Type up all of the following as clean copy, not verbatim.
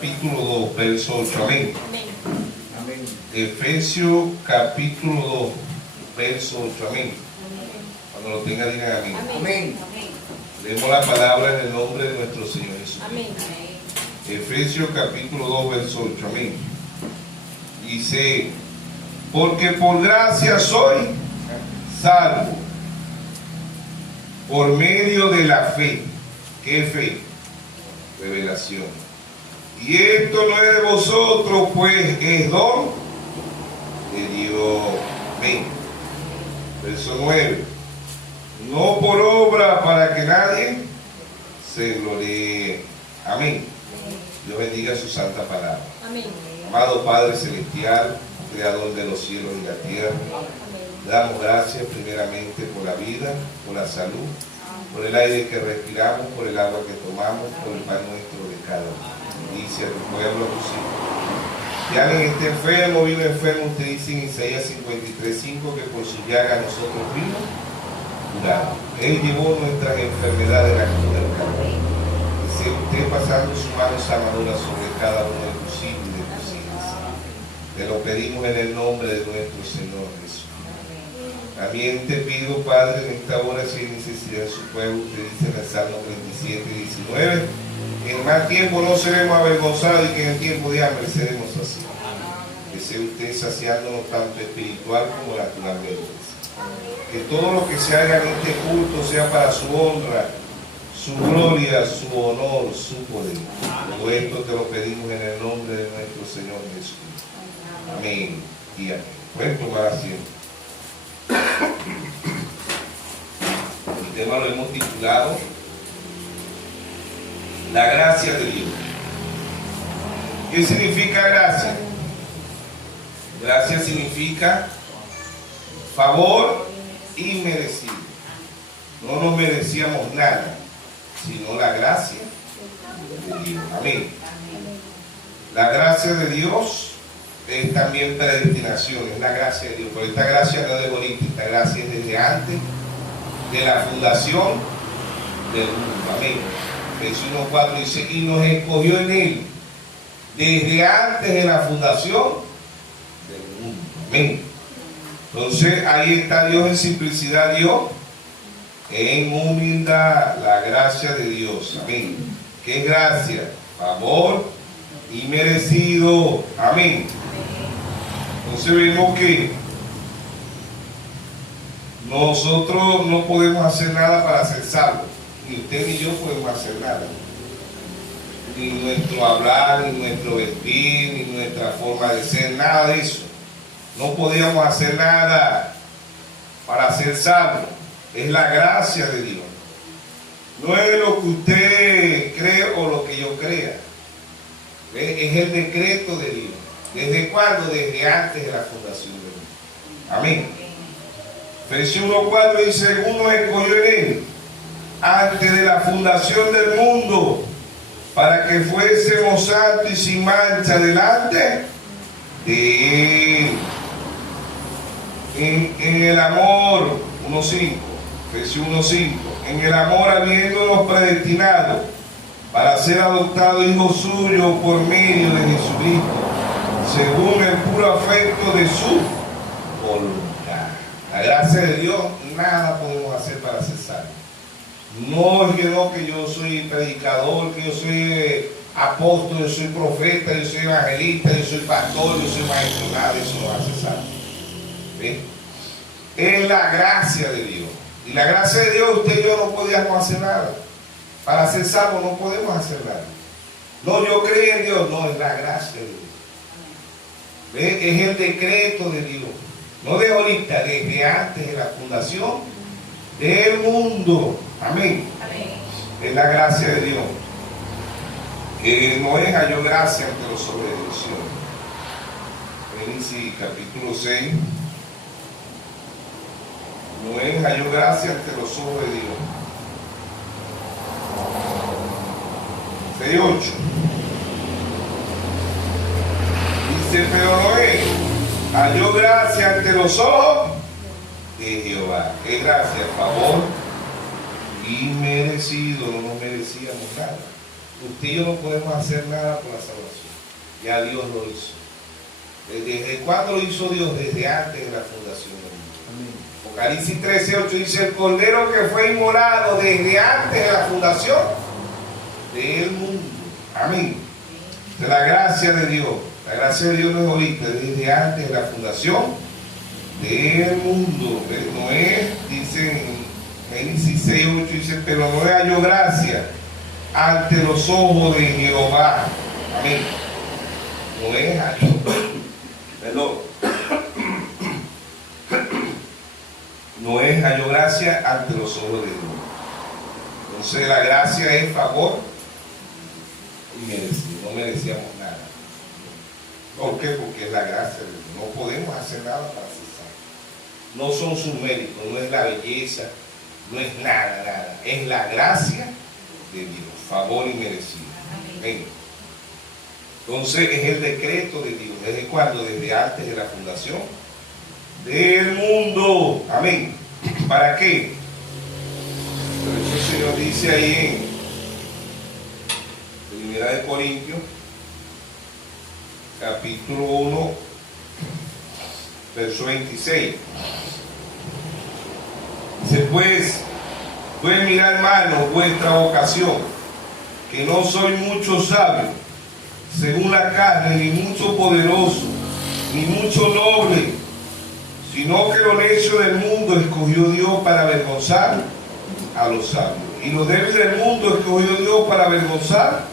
capítulo 2, verso 8. Amén. Amén. Efesios capítulo 2, verso 8. Amén. Cuando lo tenga, digan amén. Amén. Leemos la palabra en el nombre de nuestro Señor Jesús. Amén. Efesios capítulo 2, verso 8. Amén. Dice: porque por gracia soy salvo por medio de la fe. ¿Qué fe? Revelación. Y esto no es de vosotros, pues es don de Dios. Amén. Verso 9. No por obra, para que nadie se gloríe. Amén. Dios bendiga su santa palabra. Amén. Amado Padre Celestial, Creador de los cielos y la tierra, damos gracias primeramente por la vida, por la salud, por el aire que respiramos, por el agua que tomamos, por el pan nuestro de cada día. Dice a tu pueblo, a tus hijos: si alguien está enfermo, vive enfermo, usted dice en Isaías 53:5 que por su llaga nosotros vimos curados. Él llevó nuestras enfermedades a la cruz del Calvario. Dice usted pasando su mano sanadora sobre cada uno de tus hijos y de tus hijas. Te lo pedimos en el nombre de nuestro Señor Jesús. También te pido, Padre, en esta hora, si hay necesidad de su pueblo, usted dice en el Salmo 37:19, que en mal tiempo no seremos avergonzados y que en el tiempo de hambre seremos saciados. Que sea usted saciándonos tanto espiritual como naturalmente. Que todo lo que se haga en este culto sea para su honra, su gloria, su honor, su poder. Todo esto te lo pedimos en el nombre de nuestro Señor Jesús. Amén y amén. Pueden tomar asiento. El tema lo hemos titulado La gracia de Dios. ¿Qué significa gracia? Gracia significa favor inmerecido. No nos merecíamos nada, sino la gracia de Dios. Amén. La gracia de Dios es también predestinación, es la gracia de Dios. Pero esta gracia no es de bonita, esta gracia es desde antes de la fundación del mundo. Amén. Efesios 1:4 dice: y nos escogió en él desde antes de la fundación del mundo. Amén. Entonces ahí está Dios en simplicidad, Dios en humildad, la gracia de Dios. Amén. ¿Qué gracia? Favor inmerecido. Amén. Entonces vemos que nosotros no podemos hacer nada para ser salvos. Ni usted ni yo podemos hacer nada. Ni nuestro hablar, ni nuestro vestir, ni nuestra forma de ser, nada de eso. No podíamos hacer nada para ser salvos. Es la gracia de Dios. No es lo que usted cree o lo que yo crea. Es el decreto de Dios. ¿Desde cuándo? Desde antes de la fundación del mundo. Amén. Efesios 1:4 dice: según nos escogió en él antes de la fundación del mundo, para que fuésemos santos y sin mancha delante de él. En el amor, 1:5, Efesios 1:5, en el amor habiéndonos predestinado para ser adoptados hijos suyos por medio de Jesucristo, según el puro afecto de su voluntad. La gracia de Dios, nada podemos hacer para ser salvos. No es que yo soy predicador, que yo soy apóstol, yo soy profeta, yo soy evangelista, yo soy pastor, yo soy maestro, nada de eso nos hace salvos. ¿Ven? Es la gracia de Dios. Y la gracia de Dios, usted y yo no podíamos hacer nada. Para ser salvos no podemos hacer nada. No, yo creo en Dios, no, es la gracia de Dios. ¿Ven? Es el decreto de Dios. No de ahorita, desde antes de la fundación del mundo. Amén. Amén. Es la gracia de Dios. Noé halló gracia ante los hombres de Dios. Génesis capítulo 6. Noé halló gracia ante los ojos de Dios. 6:8. Dice: pero Noé halló gracia ante los ojos de Jehová. ¿Qué gracia? Favor inmerecido, no nos merecíamos nada. Usted y yo no podemos hacer nada por la salvación. Ya Dios lo hizo. ¿Desde cuándo lo hizo Dios? Desde antes de la fundación del mundo. Apocalipsis 13:8 dice: el cordero que fue inmolado desde antes de la fundación del mundo. Amén. De la gracia de Dios. La gracia de Dios no es ahorita, desde antes de la fundación del mundo. Noé, dice en Génesis 6:8, dice: pero Noé halló gracia ante los ojos de Jehová. Amén. Noé halló, perdón. Noé halló gracia ante los ojos de Dios. Entonces la gracia es favor y merecido. No merecíamos nada. ¿Por qué? Porque es la gracia de Dios. No podemos hacer nada para ser salvos. No son sus méritos, no es la belleza, no es nada, nada. Es la gracia de Dios, favor y merecido. Amén. Entonces es el decreto de Dios. ¿Desde cuándo? Desde antes de la fundación del mundo. Amén. ¿Para qué? Por eso el Señor dice ahí en 1 Corintios, capítulo 1, verso 26. Dice: pues mirad, hermanos, vuestra vocación, que no soy mucho sabio según la carne, ni mucho poderoso, ni mucho noble, sino que lo necio del mundo escogió Dios para avergonzar a los sabios, y lo débil del mundo escogió Dios para avergonzar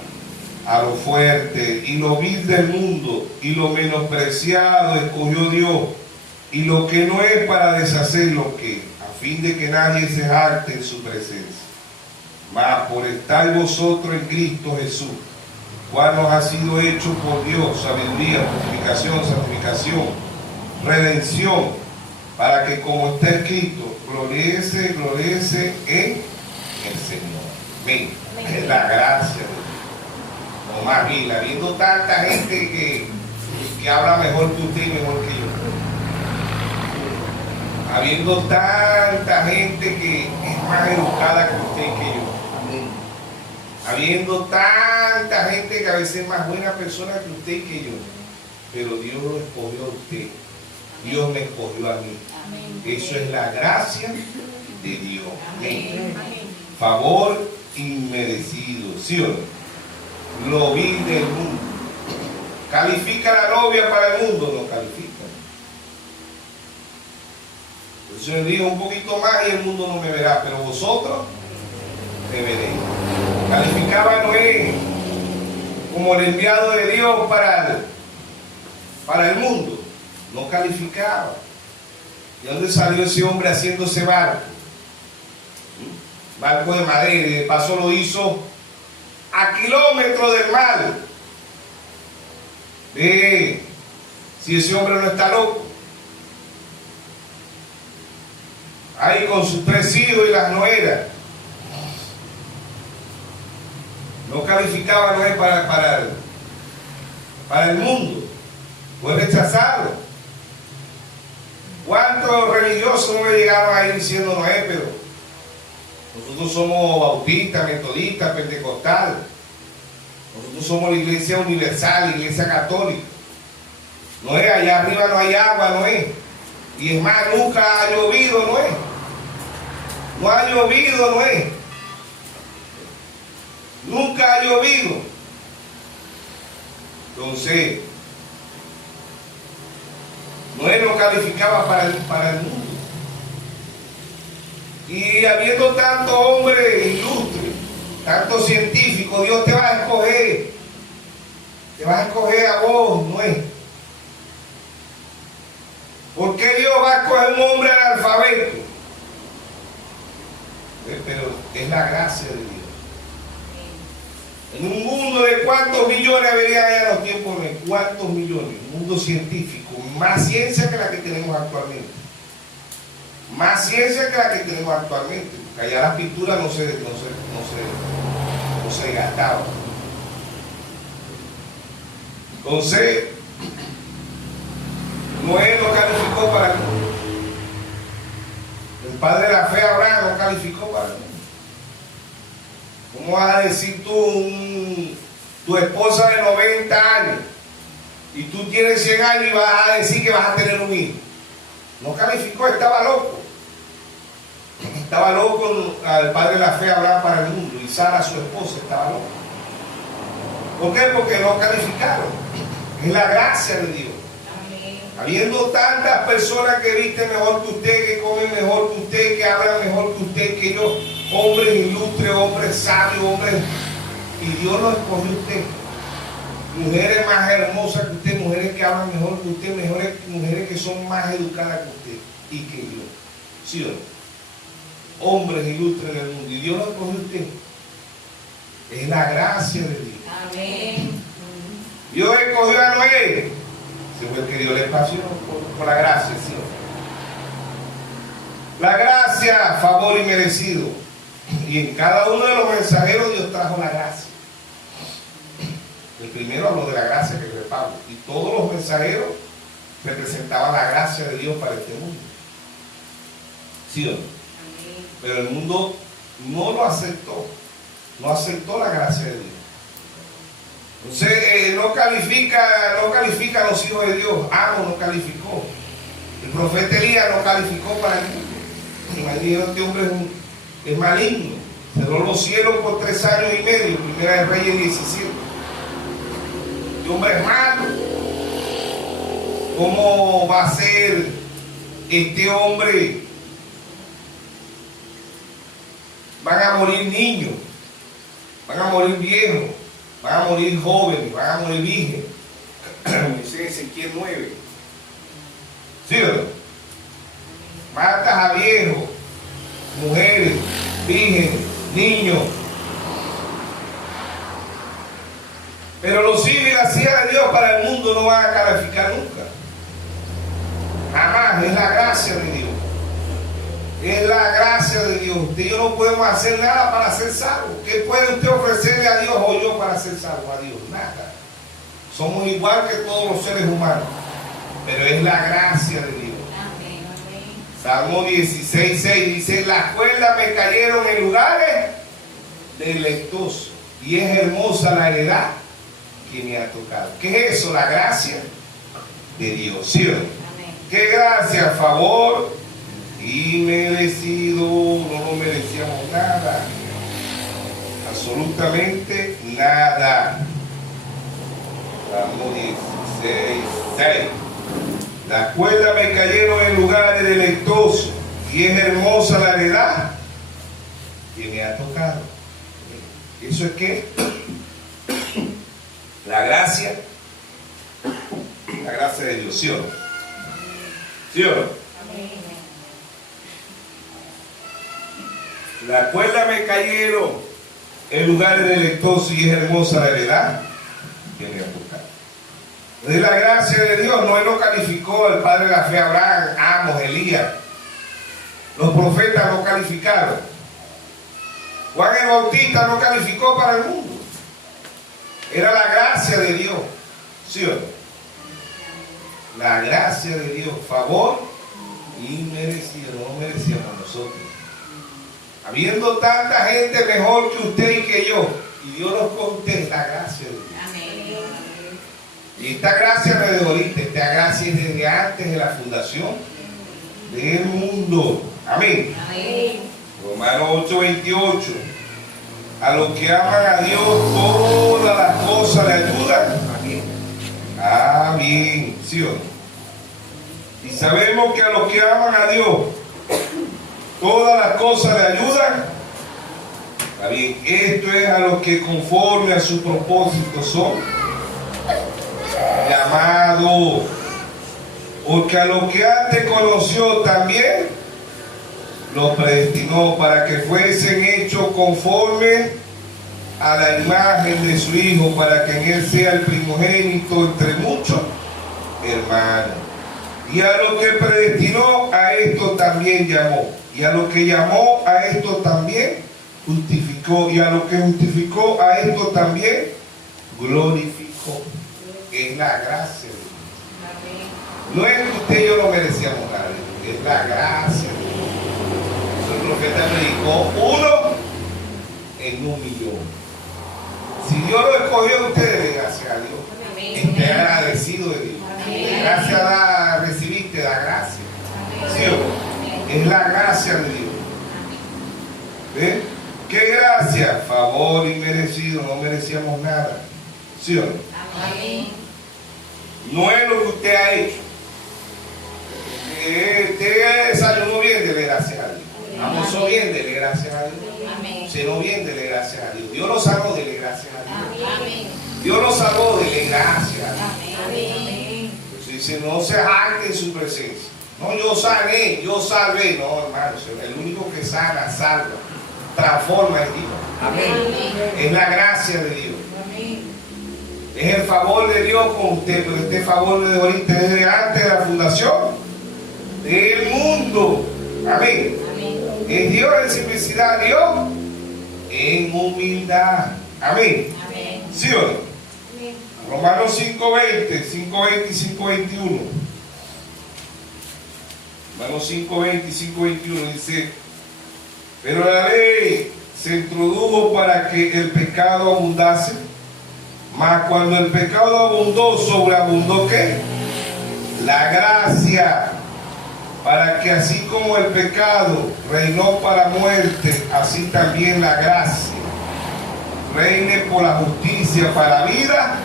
a lo fuerte, y lo vil del mundo y lo menospreciado escogió Dios, y lo que no es, para deshacer lo que, a fin de que nadie se jacte en su presencia. Mas por estar vosotros en Cristo Jesús, cual nos ha sido hecho por Dios sabiduría, justificación, santificación, redención, para que, como está escrito, gloriece en el Señor. Amén. Es la gracia de Dios. No más bien, habiendo tanta gente que habla mejor que usted y mejor que yo. Habiendo tanta gente que es más educada que usted y que yo. Amén. Habiendo tanta gente que a veces es más buena persona que usted y que yo. Pero Dios lo escogió a usted. Dios me escogió a mí. Amén. Eso es la gracia de Dios. Amén. Amén. Favor inmerecido. ¿Sí o no? Lo vil del mundo. ¿Califica la novia para el mundo? No califica. El Señor dijo: un poquito más y el mundo no me verá, pero vosotros me veréis. Calificaba a Noé como el enviado de Dios para el mundo. No calificaba. ¿De dónde salió ese hombre haciéndose barco? Barco de madera, y de paso lo hizo a kilómetros del mar. Si ese hombre no está loco. Ahí con sus 3 hijos y las nueras. No calificaba Noé para el mundo. Fue rechazado. ¿Cuántos religiosos no le llegaron ahí diciendo: Noé, pero nosotros somos bautistas, metodistas, pentecostales, nosotros somos la iglesia universal, la iglesia católica? Noé, allá arriba no hay agua, Noé. Y es más, nunca ha llovido, Noé. No ha llovido, Noé. Nunca ha llovido. Entonces, Noé no calificaba para el mundo. Y habiendo tanto hombre ilustre, tanto científico, Dios te va a escoger. Te va a escoger a vos, Noé. ¿Por qué Dios va a escoger un hombre analfabeto? Pero es la gracia de Dios. En un mundo de cuántos millones habría allá en los tiempos de cuántos millones, un mundo científico, más ciencia que la que tenemos actualmente. Más ciencia que la que tenemos actualmente. Porque allá la pintura no se gastaba. Entonces, Noé no calificó para el mundo. El padre de la fe, Abraham, no calificó para el mundo. ¿Cómo vas a decir tu esposa de 90 años y tú tienes 100 años y vas a decir que vas a tener un hijo? No calificó, estaba loco. Estaba loco al padre de la fe Abraham para el mundo, y Sara, su esposa, estaba loca. ¿Por qué? Porque no calificaron. Es la gracia de Dios. Amén. Habiendo tantas personas que visten mejor que usted, que comen mejor que usted, que hablan mejor que usted, que yo, hombres ilustres, hombres sabios, hombres, y Dios lo escogió a usted. Mujeres más hermosas que usted, mujeres que hablan mejor que usted, mujeres que son más educadas que usted y que yo. ¿Sí o no? Hombres ilustres del mundo, y Dios lo escogió a usted. Es la gracia de Dios. Amén. Dios escogió a Noé. Se fue el que dio el espacio por la gracia, ¿sí? La gracia, favor inmerecido. Y en cada uno de los mensajeros Dios trajo la gracia. El primero habló de la gracia, que fue Pablo, y todos los mensajeros representaban la gracia de Dios para este mundo. ¿Sí o no? Pero el mundo no lo aceptó, no aceptó la gracia de Dios. Entonces no califica a los hijos de Dios. Amos no calificó. El profeta Elías no calificó para el mundo. Imagínate, este hombre es maligno. Cerró los cielos por 3 años y medio. Primera de Reyes 17. Este hombre es malo. ¿Cómo va a ser este hombre? Van a morir niños, van a morir viejos, van a morir jóvenes, van a morir vírgenes. Dice Ezequiel 9. ¿Sí o no? Matas a viejos, mujeres, vírgenes, niños. Pero los hijos y las hijas de Dios para el mundo no van a calificar nunca. Jamás, es la gracia de Dios. Es la gracia de Dios. Usted y yo no podemos hacer nada para ser salvos. ¿Qué puede usted ofrecerle a Dios o yo para ser salvo a Dios? Nada. Somos igual que todos los seres humanos. Pero es la gracia de Dios. Amén. Salmo 16:6 dice: las cuerdas me cayeron en lugares deleitosos, y es hermosa la heredad que me ha tocado. ¿Qué es eso? La gracia de Dios. ¿Sí o no? ¿Qué gracia? Favor inmerecido. No nos merecíamos nada, absolutamente nada. Salmo 16:6. Las cuerdas me cayeron en lugares deleitosos, y es hermosa la heredad que me ha tocado. ¿Eso es qué? La gracia de Dios. ¿Sí o no? ¿Sí o no? Las cuerdas me cayeron en lugares deleitosos, y es hermosa la heredad que me ha tocado. De la gracia de Dios. No, él no calificó al padre de la fe Abraham, Amos, Elías. Los profetas no calificaron. Juan el Bautista no calificó para el mundo. Era la gracia de Dios. ¿Sí o no? La gracia de Dios. Favor inmerecido. No merecíamos nosotros. Habiendo tanta gente mejor que usted y que yo, y Dios nos contesta, la gracia de Dios. Amén. Y esta gracia no es de ahorita, esta gracia es desde antes de la fundación del mundo. Amén. Amén. Romanos 8:28. A los que aman a Dios, todas las cosas le ayudan. Amén. Amén. ¿Sí o no? Y sabemos que a los que aman a Dios, todas las cosas le ayudan. Está bien. Esto es a los que conforme a su propósito son llamados. Porque a los que antes conoció también los predestinó para que fuesen hechos conforme a la imagen de su Hijo, para que en él sea el primogénito entre muchos hermanos. Y a los que predestinó, a esto también llamó. Y a los que llamó, a esto también justificó. Y a los que justificó, a esto también glorificó. Es la gracia de Dios. No es que usted y yo no merecíamos nada, es la gracia de Dios. El profeta predicó uno en 1.000.000. Si Dios lo escogió a ustedes, dé gracias a Dios. Esté agradecido de Dios. Gracias recibiste la gracia. ¿Sí o no? Es la gracia de Dios. ¿Ven? ¿Qué gracia? Favor inmerecido, no merecíamos nada. ¿Sí o no? No es lo que usted ha hecho. Usted desayunó bien, dele gracias a Dios. Almorzó bien, dele gracias a Dios. Cenó bien, dele gracias a Dios. Dios lo salvó, dele gracias a Dios. Dios lo salvó, dele gracias a Dios. Si no se jacte en su presencia. No, yo sané, yo salvé. No, hermanos, el único que sana, salva, transforma es Dios. Es la gracia de Dios. Es el favor de Dios con usted, pero este favor de ahorita desde antes de la fundación del mundo. Amén. Es Dios en simplicidad, Dios en humildad. Amén. ¿Sí o no? Romanos 5:20 y 5:21. Romanos 5:20 y 5:21 dice: pero la ley se introdujo para que el pecado abundase, mas cuando el pecado abundó, sobreabundó ¿qué? La gracia, para que así como el pecado reinó para muerte, así también la gracia reine por la justicia para vida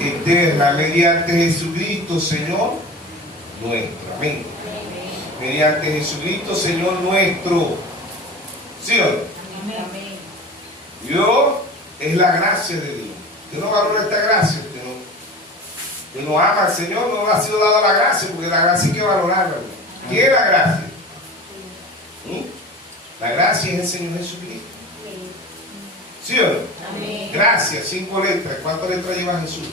eterna, mediante Jesucristo Señor nuestro. Amén. Mediante Jesucristo Señor nuestro. ¿Sí o no? Dios es la gracia de Dios. Usted no valora esta gracia. Usted no ama al Señor, no le ha sido dada la gracia, porque la gracia hay que valorarla. ¿Qué es la gracia? La gracia es el Señor Jesucristo. ¿Sí o no? Gracias, 5 letras. ¿Cuántas letras lleva Jesús?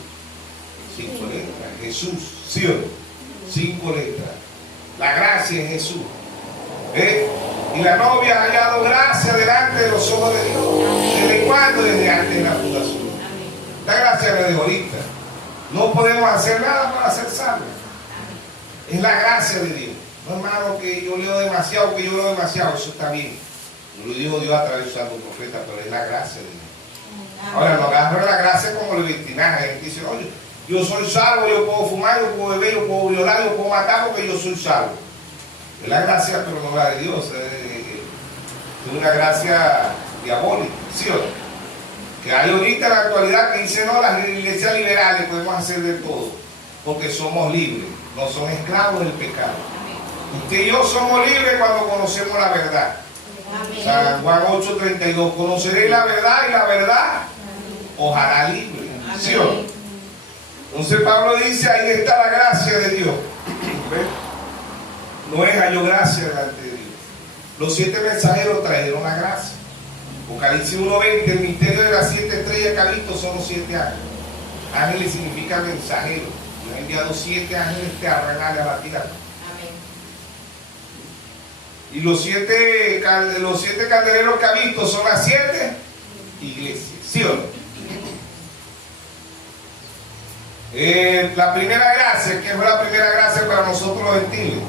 5 letras. Jesús. ¿Sí o no? 5 letras. La gracia es Jesús. Y la novia ha hallado gracia delante de los ojos de Dios. ¿Desde cuándo? Desde antes de la fundación. La gracia no es de ahorita. No podemos hacer nada para ser salvos. Es la gracia de Dios. No, hermano, que yo leo demasiado, que yo leo demasiado. Eso está bien. Lo dijo Dios a través de Santo Profeta, pero es la gracia de Dios. Ahora, no agarra la gracia como el libertinaje. La gente dice, oye, yo soy salvo, yo puedo fumar, yo puedo beber, yo puedo violar, yo puedo matar porque yo soy salvo. Es la gracia, pero no la de Dios. Es una gracia diabólica, ¿sí o no? Que hay ahorita en la actualidad que dicen, no, las iglesias liberales podemos hacer de todo, porque somos libres, no son esclavos del pecado. Usted y yo somos libres cuando conocemos la verdad. San Juan 8:32, conoceréis la verdad y la verdad os hará libre. ¿Sí o no? Entonces Pablo dice, ahí está la gracia de Dios. ¿Ves? Noé halló gracia delante de Dios. Los 7 mensajeros trajeron la gracia. Apocalipsis 1:20, el misterio de las 7 estrellas que ha visto son los 7 ángeles. Ángeles significa mensajero. Dios ha enviado 7 ángeles terrenales a la tierra. Y los 7 candeleros que ha visto son las 7 iglesias. ¿Sí o no? La primera gracia, ¿qué fue la primera gracia para nosotros los gentiles?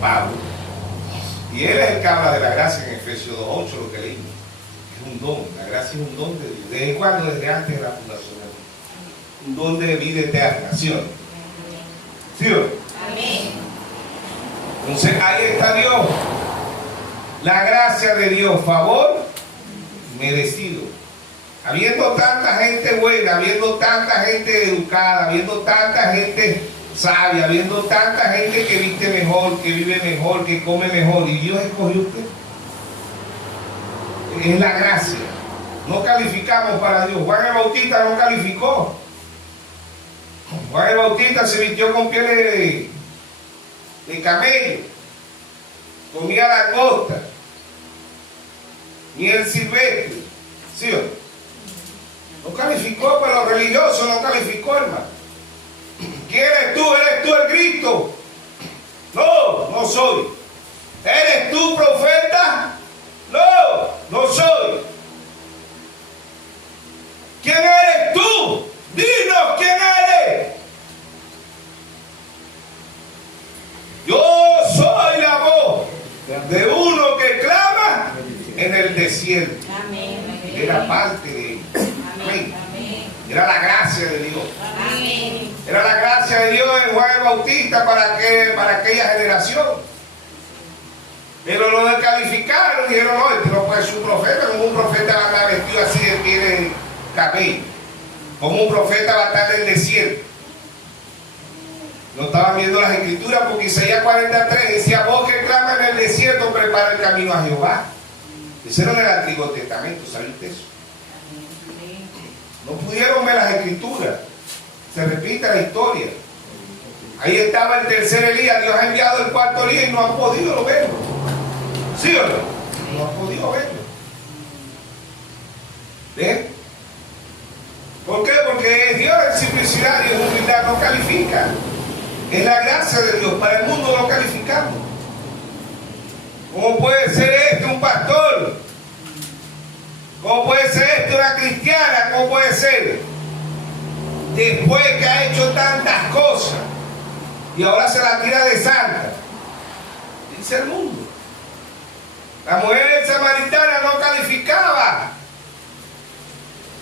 Pablo. Y él es el que habla de la gracia en Efesios 2:8, lo que leímos. Es un don, la gracia es un don de Dios. ¿Desde cuándo? Desde antes de la fundación de Dios. Un don de vida eterna, ¿sí o no? ¿Sí o no? Amén. Entonces ahí está Dios. La gracia de Dios, favor merecido. Habiendo tanta gente buena, habiendo tanta gente educada, habiendo tanta gente sabia, habiendo tanta gente que viste mejor, que vive mejor, que come mejor, y Dios escogió a usted. Es la gracia. No calificamos para Dios. Juan el Bautista no calificó. Juan el Bautista se vistió con pieles de camello, comía langosta, miel silvestre. ¿Sí o no? No calificó, pero los religiosos no calificó, hermano. ¿Quién eres tú? ¿Eres tú el Cristo? No, no soy. ¿Eres tú profeta? No, no soy. ¿Quién eres tú? Dinos quién eres. Yo soy la voz de uno que clama en el desierto. Amén. era parte de ellos. Amén. Era la gracia de Dios. Amén. Era la gracia de Dios en Juan el Bautista para aquella generación. Pero lo descalificaron, dijeron, no, este no puede ser un profeta, como un profeta va a estar vestido así de pie de cabello, como un profeta va a estar en el desierto. No estaban viendo las escrituras porque Isaías 43 decía, vos que clamas en el desierto, prepara el camino a Jehová. Ese era en el Antiguo Testamento, ¿sabiste eso? No pudieron ver las escrituras, se repite la historia. Ahí estaba el tercer Elías, Dios ha enviado el cuarto Elías y no han podido verlo. ¿Sí o no? No han podido verlo. ¿Ven? ¿Por qué? Porque Dios es simplicidad y es humildad, no califica. Es la gracia de Dios, para el mundo no calificamos. ¿Cómo puede ser esto un pastor? ¿Cómo puede ser esto una cristiana? ¿Cómo puede ser? Después que ha hecho tantas cosas y ahora se la tira de santa. Dice el mundo. La mujer samaritana no calificaba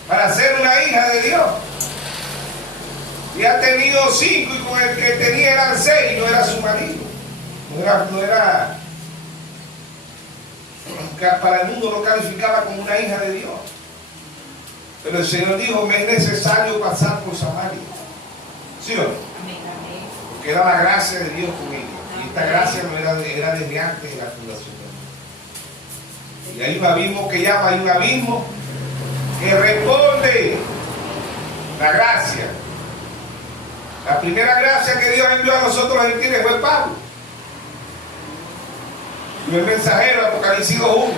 para ser una hija de Dios. Y ha tenido 5 y con el que tenía eran 6 y no era su marido. No era para el mundo no calificaba como una hija de Dios. Pero el Señor dijo, me es necesario pasar por Samaria. ¿Sí o no? Porque era la gracia de Dios con ella. Y esta gracia no era desde antes de la fundación. Y hay un abismo que llama, hay un abismo que responde la gracia. La primera gracia que Dios envió a nosotros los gentiles fue Pablo. Y el mensajero, Apocalipsis 1.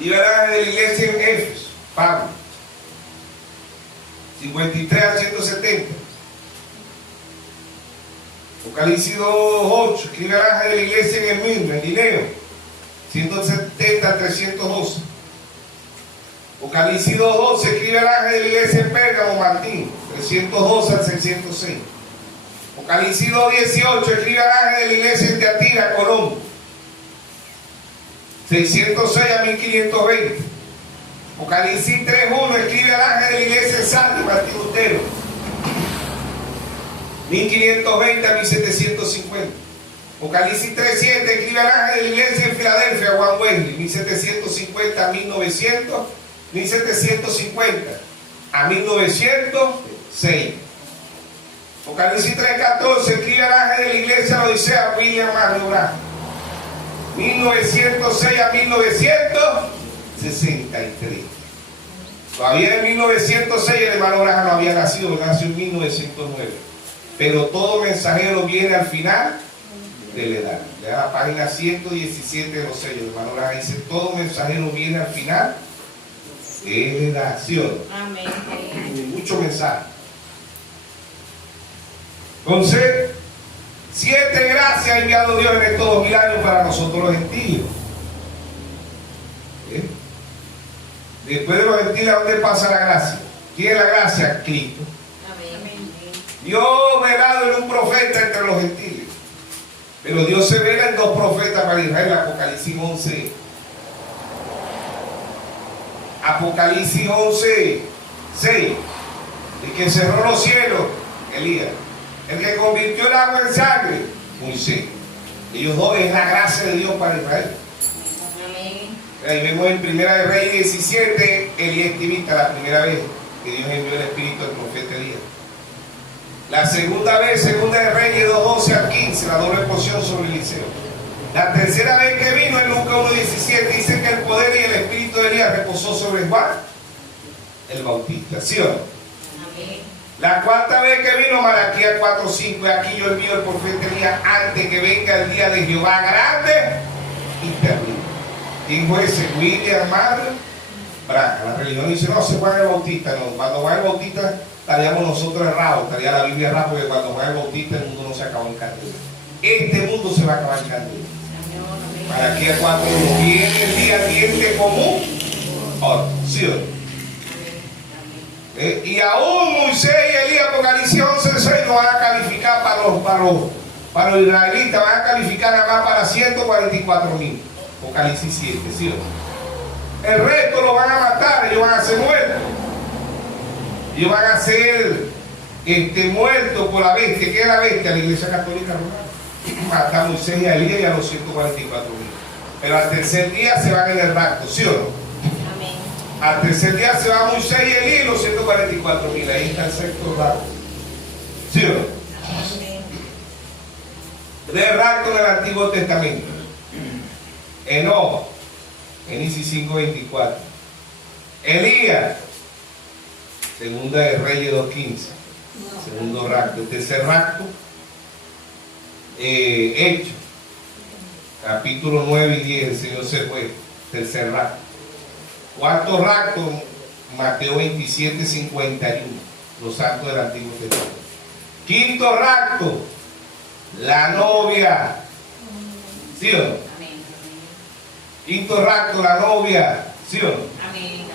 Y verán de la iglesia en Éfeso, Pablo. 53 al 170. Apocalipsis 2:8. Escribe el ángel de la iglesia en Esmirna, en Guineo. 170 al 312. Apocalipsis 2:12. Escribe el ángel de la iglesia en Pérgamo, Martín. 312 al 606. Apocalipsis 2:18. Escribe el ángel de la iglesia en Teatira, Colón. 606 a 1520. Apocalipsis 3:1. Escribe el ángel de la iglesia en Sardes, Martín Lutero. 1520 a 1750. Apocalipsis 3:7. Escribe el ángel de la iglesia en Filadelfia, Juan Wesley. 1750 a 1900. 1750 a 1906. Apocalipsis 3:14. Escribe el ángel de la iglesia en Odisea, William Mario Branham. 1906 a 1963. Todavía en 1906 el hermano Branham no había nacido, nació en 1909. Pero todo mensajero viene al final de la edad. Le da la página 117 de los sellos. El hermano Branham dice: todo mensajero viene al final de la edad. ¿Sí o no? Amén. Mucho mensaje. Entonces, 7 gracias ha enviado Dios en estos 2000 años para nosotros los gentiles. ¿Eh? Después de los gentiles, ¿a dónde pasa la gracia? ¿Quién es la gracia? Cristo. Amén. Dios velado en un profeta entre los gentiles. Pero Dios se vela en 2 profetas para Israel. Apocalipsis 11. Apocalipsis 11, 6. El que cerró los cielos, Elías. El que convirtió el agua en sangre, Moisés. Ellos 2 es la gracia de Dios para Israel. Amén. Ahí vemos en Primera de Reyes 17, Elías escribista, la primera vez que Dios envió el espíritu al profeta Elías. La segunda vez, Segunda de Reyes 2:12 al 15, la doble porción sobre Eliseo. La tercera vez que vino en Lucas 1:17, dice que el poder y el espíritu de Elías reposó sobre Juan el Bautista. ¿Sí o no? Amén. La cuarta vez que vino, Malaquías 4:5, aquí yo envío el profeta Elías antes que venga el día de Jehová grande y terrible. ¿Quién fue ese? William Branham. La religión dice: no, se Juan el Bautista. No, cuando Juan el Bautista estaríamos nosotros errados, estaría la Biblia errada, porque cuando Juan el Bautista el mundo no se acabó en candela. Este mundo se va a acabar en candela. Malaquías 4:1, viene el día diente común. Ahora, ¿sí o no? Y aún Moisés y Elías, Apocalipsis 11:6, no van a calificar para los israelitas, van a calificar nada más para 144,000. Apocalipsis 7, ¿sí o no? El resto lo van a matar, ellos van a ser muertos. Ellos van a ser muertos por la bestia. ¿Qué es la bestia? La Iglesia Católica Romana. Mata a Moisés y a Elías y a los 144.000. Pero al tercer día se van en el rapto, ¿sí o no? Amén. Al tercer día se va Moisés y Elías y los 144.000. Ahí está el sexto rapto. ¿Sí o no? Amén. De rapto en el Antiguo Testamento. Enoc, Génesis 5:24. Elías, segunda de Reyes 2:15. Segundo rapto. El tercer rapto, Hechos, capítulo 9 y 10. El Señor se fue. Tercer rapto. Cuarto rapto, Mateo 27:51. Los santos del Antiguo Testamento. Quinto rapto, la novia. ¿Sí o no? Quinto rapto, la novia, ¿sí o no? Amén.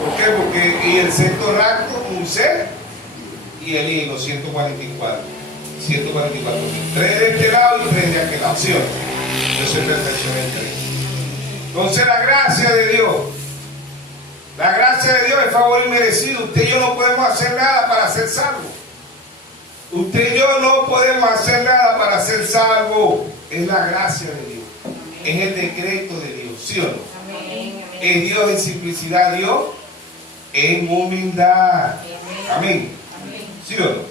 ¿Por qué? Porque y el sexto rapto, Moisés y Elías, los 144.000. 3 de este lado y 3 de aquel lado, ¿sí o no? Yo soy perfección en 3. Entonces la gracia de Dios, la gracia de Dios es favor inmerecido. Usted y yo no podemos hacer nada para ser salvos. Usted y yo no podemos hacer nada para ser salvos. Es la gracia de Dios. Es el decreto de Dios, ¿sí o no? Amén. Es Dios en simplicidad, Dios en humildad. Amén. Amén. ¿Sí o no?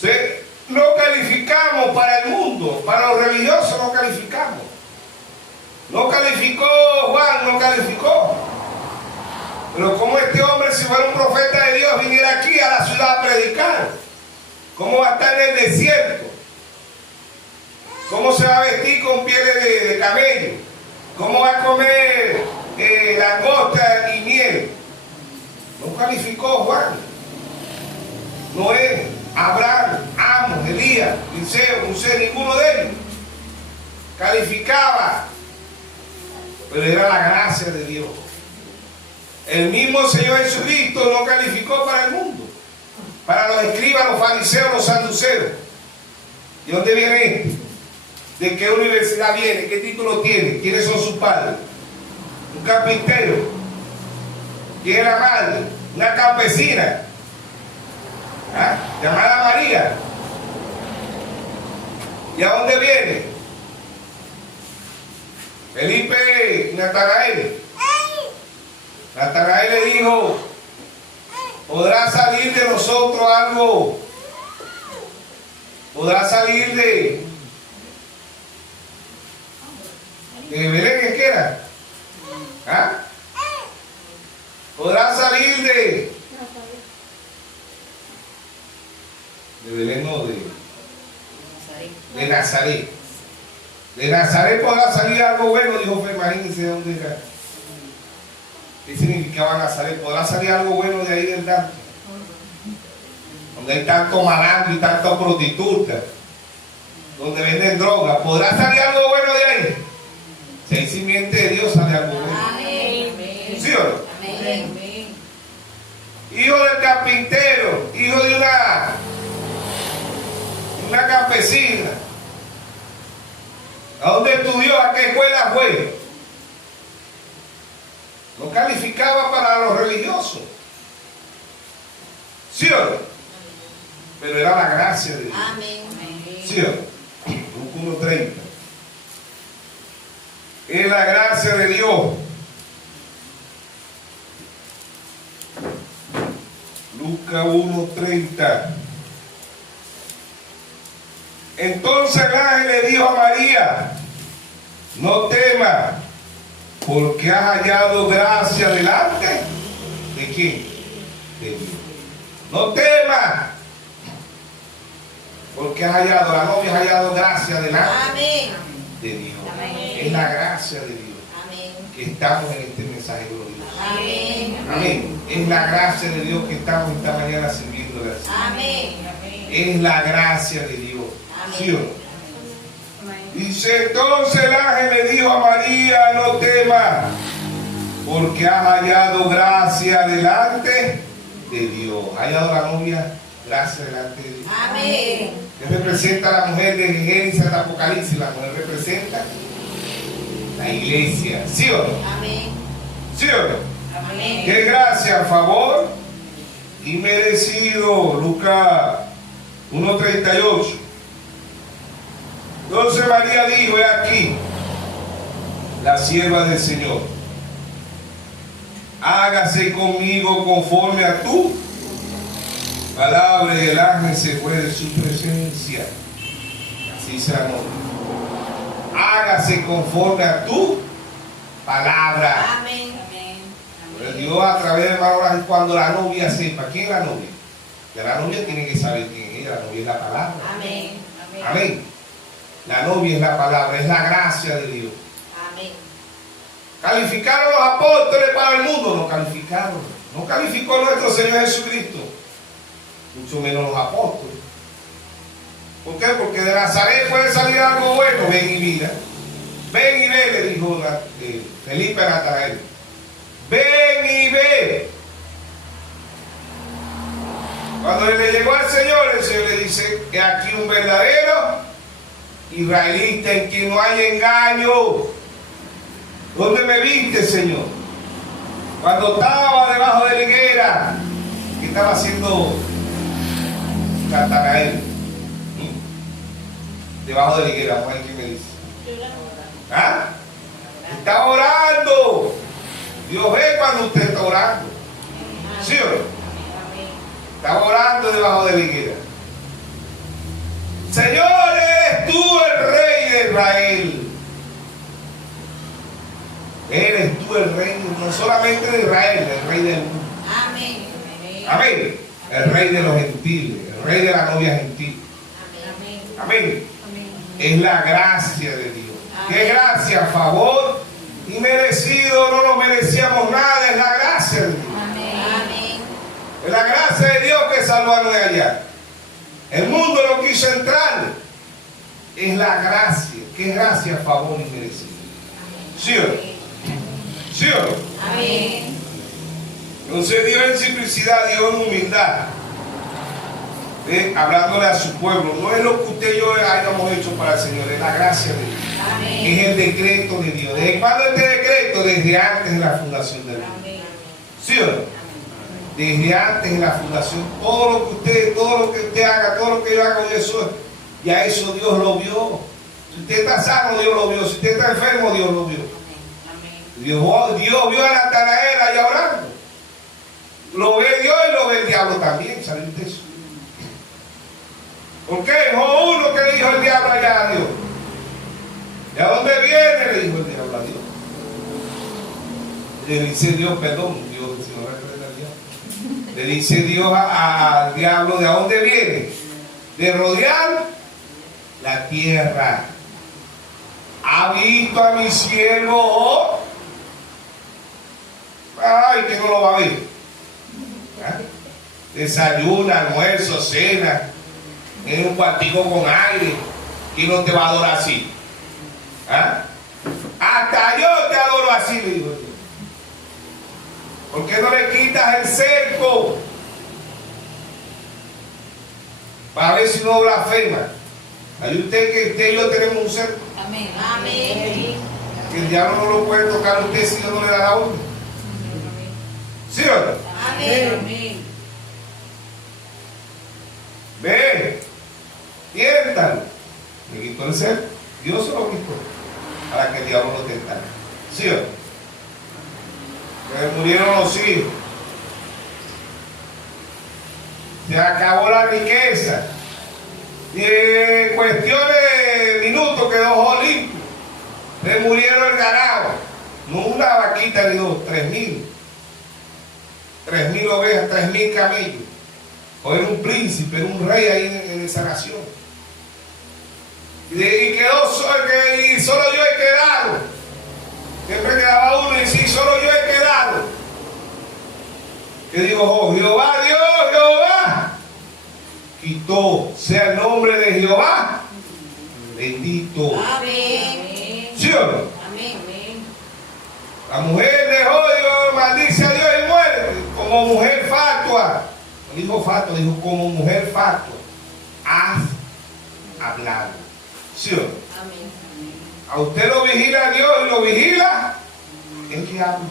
¿Sí? No calificamos para el mundo, para los religiosos no calificamos. No calificó Juan, no calificó. Pero como este hombre, si fuera un profeta de Dios, viniera aquí a la ciudad a predicar, ¿cómo va a estar en el desierto? ¿Cómo se va a vestir con pieles de camello? ¿Cómo va a comer langosta y miel? No calificó Juan, Noé, Abraham, Amos, Elías, Eliseo, Moisés, ninguno de ellos calificaba, pero era la gracia de Dios. El mismo Señor Jesucristo no calificó para el mundo, para los escribas, los fariseos, los saduceos. ¿De dónde viene este? ¿De qué universidad viene? ¿Qué título tiene? ¿Quiénes son sus padres? Un carpintero. ¿Quién es la madre? Una campesina, llamada María. ¿Y a dónde viene? Felipe, Natanael. Natanael le dijo: ¿podrá salir de nosotros algo? ¿Podrá salir de Belén, que era? ¿Podrá salir de Belén, no, de Nazaret? De Nazaret podrá salir algo bueno, dijo Fe. Imagínense de dónde era. ¿Qué significaba Nazaret? ¿Podrá salir algo bueno de ahí del Dante? Donde hay tanto malandro y tanta prostituta, donde venden droga. ¿Podrá salir algo bueno de ahí? Si hay simiente de Dios, sale algo bueno. Amén. ¿Sí o no? Amén. Hijo del carpintero, hijo de una campesina. ¿A dónde estudió? ¿A qué escuela fue? No calificaba para los religiosos. ¿Sí o no? Pero era la gracia de Dios. Amén. ¿Sí o no? Lucas 1:30. Es la gracia de Dios. Lucas 1:30. Entonces el ángel le dijo a María: no temas, porque has hallado gracia delante de ¿quién? De Dios. No temas, porque has hallado, la novia ha hallado gracia delante de Dios. Amén. Es la gracia de Dios. Amén. Que estamos en este mensaje glorioso. Amén. Amén. Es la gracia de Dios que estamos esta mañana sirviéndole así. Amén. Es la gracia de Dios. ¿Sí o no? Dice: entonces el ángel le dijo a María: no temas, porque has hallado gracia delante de Dios. Ha hallado la novia gracia delante de Dios. Amén. Que representa a la mujer de Génesis hasta Apocalipsis. La mujer representa la iglesia. ¿Sí o no? Amén. ¿Sí o no? Amén. Qué gracia, favor y merecido. Lucas 1:38. Entonces María dijo: he aquí la sierva del Señor, hágase conmigo conforme a tu palabra. Y el ángel se fue de su presencia. Así se anota. Hágase conforme a tu palabra. Amén. Pues Dios, a través de palabras, cuando la novia sepa quién es la novia, que la novia tiene que saber quién es. La novia es la palabra. Amén. Amén. La novia es la palabra, es la gracia de Dios. Amén. ¿Calificaron los apóstoles para el mundo? No calificaron. No calificó nuestro Señor Jesucristo, mucho menos los apóstoles. ¿Por qué? Porque de Nazaret puede salir algo bueno. Ven y mira. Ven y ve, le dijo Felipe a Natanael. Ven y ve. Cuando le llegó al Señor, el Señor le dice: que aquí un verdadero israelita en quien no hay engaño. ¿Dónde me viste, Señor? Cuando estaba debajo de la higuera. ¿Qué estaba haciendo Natanael? Debajo de la higuera, ¿no hay quien me dice? ¿Ah? Está orando. Dios ve cuando usted está orando. ¿Sí o no? Está orando debajo de la higuera. Señor, eres tú el Rey de Israel. Eres tú el Rey, no solamente de Israel, el Rey del mundo. Amén. Amén. El Rey de los gentiles, el Rey de la novia gentil. Amén. Amén. Es la gracia de Dios. Qué gracia, favor y merecido. No nos merecíamos nada, es la gracia de Dios. Amén. Es la gracia de Dios que salvó a Noé allá. El mundo no quiso entrar. Es la gracia. Qué gracia, favor y merecido. ¿Sí o no? ¿Sí o no? Amén. Entonces Dios en simplicidad, Dios en humildad, hablándole a su pueblo. No es lo que usted y yo hayamos hecho para el Señor, es la gracia de Dios. Amén. Es el decreto de Dios. ¿Desde cuándo este decreto? Desde antes de la fundación del mundo. Amén. ¿Sí o no? Desde antes de la fundación. Todo lo que usted haga, todo lo que yo haga, eso, ya eso Dios lo vio. Si usted está sano, Dios lo vio. Si usted está enfermo, Dios lo vio. Dios vio a Natanael allá orando. Lo ve Dios y lo ve el diablo también. ¿Saben de eso? ¿Por qué? No uno que le dijo el diablo allá a Dios. ¿De dónde viene? Le dijo el diablo a Dios. Le dice Dios, perdón, Dios, si no recuerda al diablo. Le dice Dios al diablo: ¿de dónde viene? De rodear la tierra. ¿Ha visto a mi siervo? Ay, que no lo va a ver. ¿Ah? Desayuna, almuerzo, cena, en un cuartico con aire. ¿Y no te va a adorar así? ¿Ah? Hasta yo te adoro así, le dijo Dios. ¿Por qué no le quitas el cerco? Para ver si no blasfema. Hay usted que usted y yo tenemos un cerco. Amén. Amén. Que el diablo no lo puede tocar a usted si no le da la orden. ¿Sí o no? Amén. Ve, tiéntalo. Me quitó el cerco. Dios se lo quitó para que el diablo lo tentara. ¿Sí o no? Que murieron los hijos. Se acabó la riqueza. Y en cuestiones de minutos quedó limpio. Le murieron el ganado. No una vaquita ni dos, 3,000. 3,000 ovejas, 3,000 camellos. O era un príncipe, era un rey ahí en esa nación. Y quedó y solo yo he quedado. Siempre quedaba uno y sí, solo yo he quedado. Que digo: oh, Jehová, Dios, Jehová quitó, sea el nombre de Jehová bendito. Amén. ¿Sí o no? Amén. La mujer dejó, Dios maldice a Dios y muere como mujer fatua. No dijo fatua, dijo como mujer fatua. Has hablado. ¿Sí o no? Amén. A usted lo vigila Dios y lo vigila el diablo.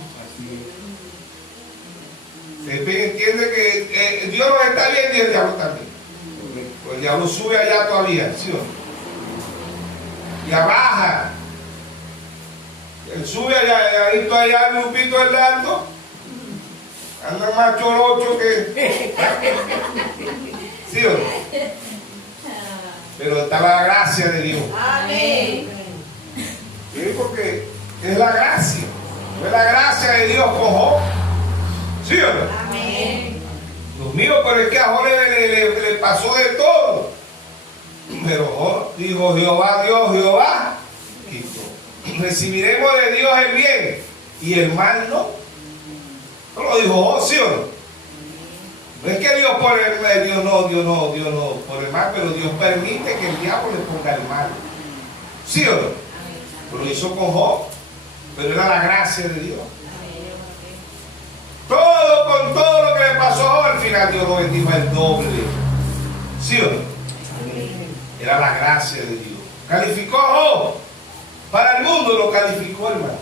entiende que Dios nos está viendo y el diablo también. Pues el diablo sube allá todavía, ¿sí o no? Ya baja. Él sube allá, ahí está allá el grupito del alto. Anda más chorocho que. ¿Sí o no? Pero está la gracia de Dios. Amén. ¿Sí? Porque es la gracia. No es la gracia de Dios con Job. ¿Sí o no? Amén. Dios mío, pero es que a Job le pasó de todo. Pero Job dijo, Jehová Dios, Jehová quitó. Recibiremos de Dios el bien y el mal no. ¿No lo dijo Job, sí o no? No es que Dios por el mal, Dios no por el mal, pero Dios permite que el diablo le ponga el mal. ¿Sí o no? Lo hizo con Job, pero era la gracia de Dios. Con todo lo que le pasó a Job, al final Dios lo bendijo el doble. ¿Sí o no? Era la gracia de Dios. Calificó a Job. Para el mundo lo calificó, hermano.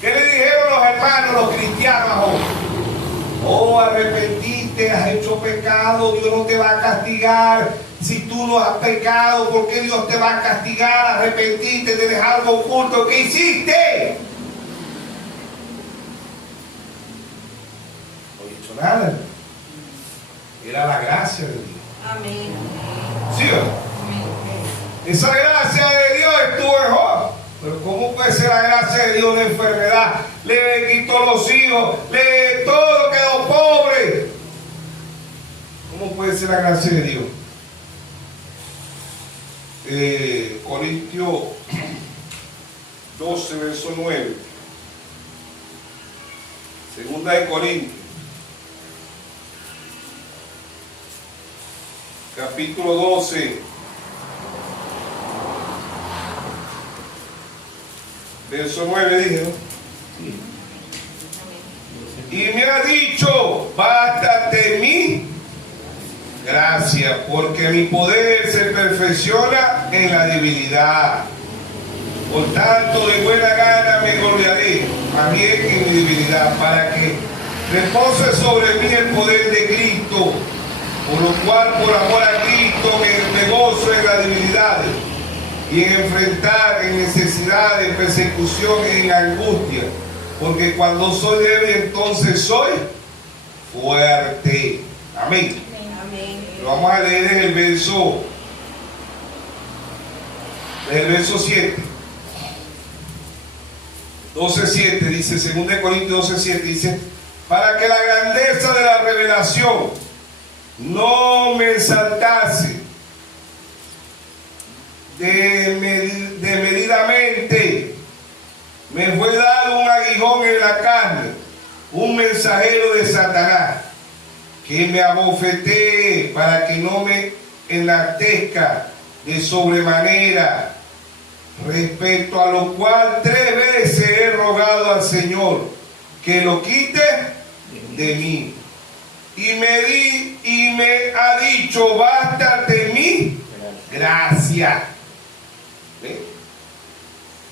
¿Qué le dijeron los hermanos, los cristianos a Job? Oh, arrepentiste, has hecho pecado, Dios no te va a castigar. Si tú no has pecado, ¿por qué Dios te va a castigar? Arrepentiste, te dejas algo oculto. ¿Qué hiciste? No he hecho nada, hermano. Era la gracia de Dios. Amén. ¿Sí o no? Esa gracia de Dios estuvo en Job. Pero ¿cómo puede ser la gracia de Dios una enfermedad? Le quitó los hijos, todo quedó pobre. ¿Cómo puede ser la gracia de Dios? Corintios 12, verso 9. Segunda de Corintios, capítulo 12. Verso 9 dije, ¿no? Y me ha dicho, bástate mi gracia, porque mi poder se perfecciona en la debilidad. Por tanto, de buena gana me gloriaré, más bien en mi debilidad, para que repose sobre mí el poder de Cristo, por lo cual, por amor a Cristo, me gozo en las debilidades, y en enfrentar en necesidad, en persecución, en angustia, porque cuando soy débil entonces soy fuerte. Amén. Amén. Lo vamos a leer en el verso 7. 12:7 dice, 2 Corintios 12:7 dice, para que la grandeza de la revelación no me exaltase desmedidamente, me fue dado un aguijón en la carne, un mensajero de Satanás, que me abofetee para que no me enaltezca de sobremanera, respecto a lo cual 3 veces he rogado al Señor que lo quite de mí. Y me ha dicho, bástate mi gracia. ¿Sí?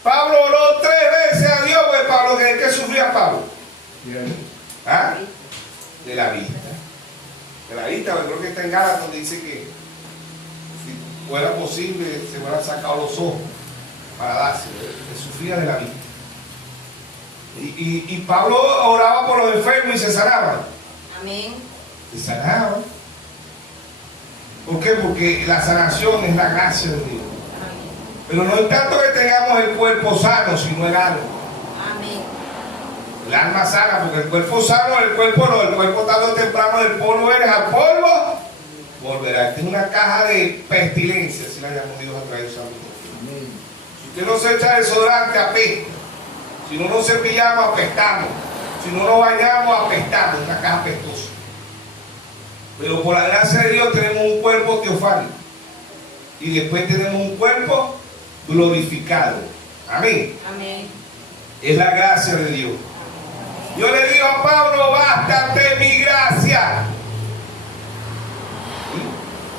Pablo oró 3 veces a Dios, pues Pablo, ¿de qué sufría Pablo? ¿Ah? De la vista. De la vista, yo creo que está en Gálatas donde dice que si fuera posible se hubieran sacado los ojos para darse, que sufría de la vista. Y Pablo oraba por los enfermos y se sanaban. Amén. Se sanaban. ¿Por qué? Porque la sanación es la gracia de Dios. Pero no es tanto que tengamos el cuerpo sano, sino el alma. Amén. El alma sana, porque el cuerpo sano, el cuerpo no, el cuerpo tarde o temprano del polvo eres, al polvo volverá. Esta es una caja de pestilencia, así la llamó Dios a través de San Luis. Si usted no se echa desodorante, apesta. Si no nos cepillamos, apestamos. Si no nos bañamos, apestamos. Una caja apestosa. Pero por la gracia de Dios tenemos un cuerpo teofánico. Y después tenemos un cuerpo glorificado. Amén. Amén. Es la gracia de Dios. Yo le digo a Pablo, bástate mi gracia.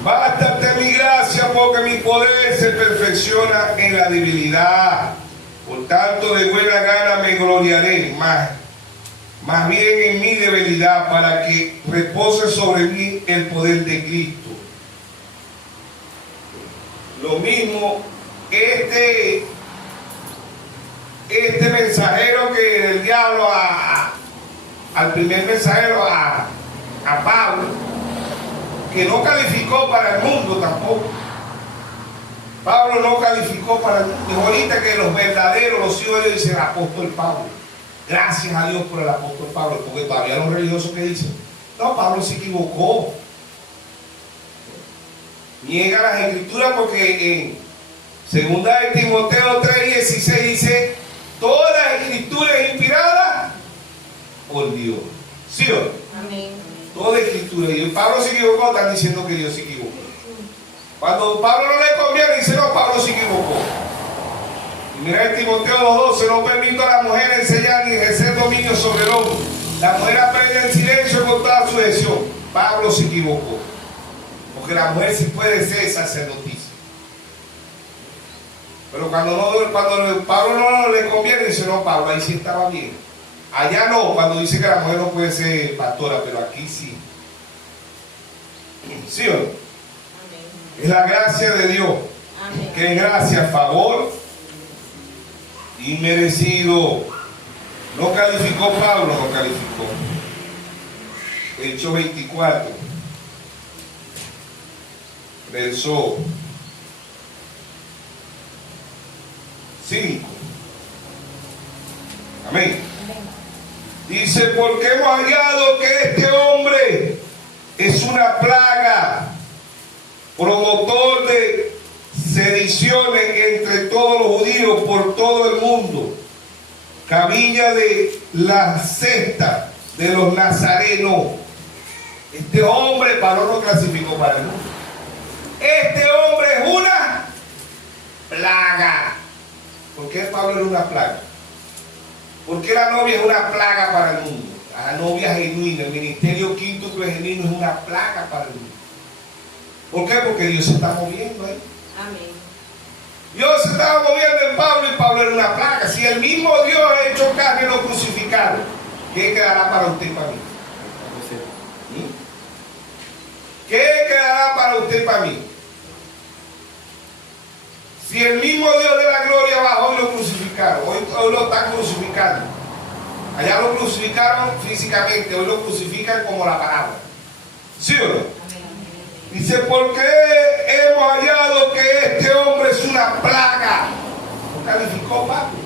Bástate mi gracia, porque mi poder se perfecciona en la debilidad. Por tanto, de buena gana me gloriaré más más bien en mi debilidad, para que repose sobre mí el poder de Cristo. Lo mismo, este mensajero que el diablo al primer mensajero, a Pablo, que no calificó para el mundo tampoco. Pablo no calificó para el mundo. Ahorita que los verdaderos, los hijos de Dios, dicen apóstol Pablo. Gracias a Dios por el apóstol Pablo, porque todavía los religiosos que dicen, no, Pablo se equivocó. Niega las escrituras porque en 2 de Timoteo 3:16 dice, toda la escritura es inspirada por Dios. ¿Sí o no? Amén. Toda escritura. Y Pablo se equivocó, están diciendo que Dios se equivocó. Cuando Pablo no le conviene, dice, no, Pablo se equivocó. Y mira en Timoteo 2:12, no permito a la mujer enseñar ni ejercer dominio sobre el hombre. La mujer aprende en silencio con toda sujeción. Pablo se equivocó. Porque la mujer sí puede ser sacerdotisa. Pero cuando Pablo no le conviene, dice, no, Pablo, ahí sí estaba bien. Allá no, cuando dice que la mujer no puede ser pastora, pero aquí sí. ¿Sí o no? Amén. Es la gracia de Dios. Amén. Que es gracia, favor inmerecido. No calificó Pablo, no calificó. Hechos 24, verso 5. Amén. Dice, porque hemos hallado que este hombre es una plaga, promotor de sediciones entre todos los judíos por todo el mundo, cabilla de la secta de los nazarenos. Este hombre, Pablo no clasificó para el mundo. Este hombre es una plaga. ¿Por qué Pablo era una plaga? ¿Por qué la novia es una plaga para el mundo? La novia genuina, el ministerio quíntuple genuino es una plaga para el mundo. ¿Por qué? Porque Dios se está moviendo ahí. Amén. Dios se estaba moviendo en Pablo y Pablo era una plaga. Si el mismo Dios ha hecho carne y lo crucificaron, ¿qué quedará para usted y para mí? ¿Qué quedará para usted y para mí? Si el mismo Dios de la gloria bajó y lo crucificaron, hoy lo están crucificando. Allá lo crucificaron físicamente, hoy lo crucifican como la palabra. ¿Sí o no? Dice, porque hemos hallado que este hombre es una plaga. No calificó Pablo.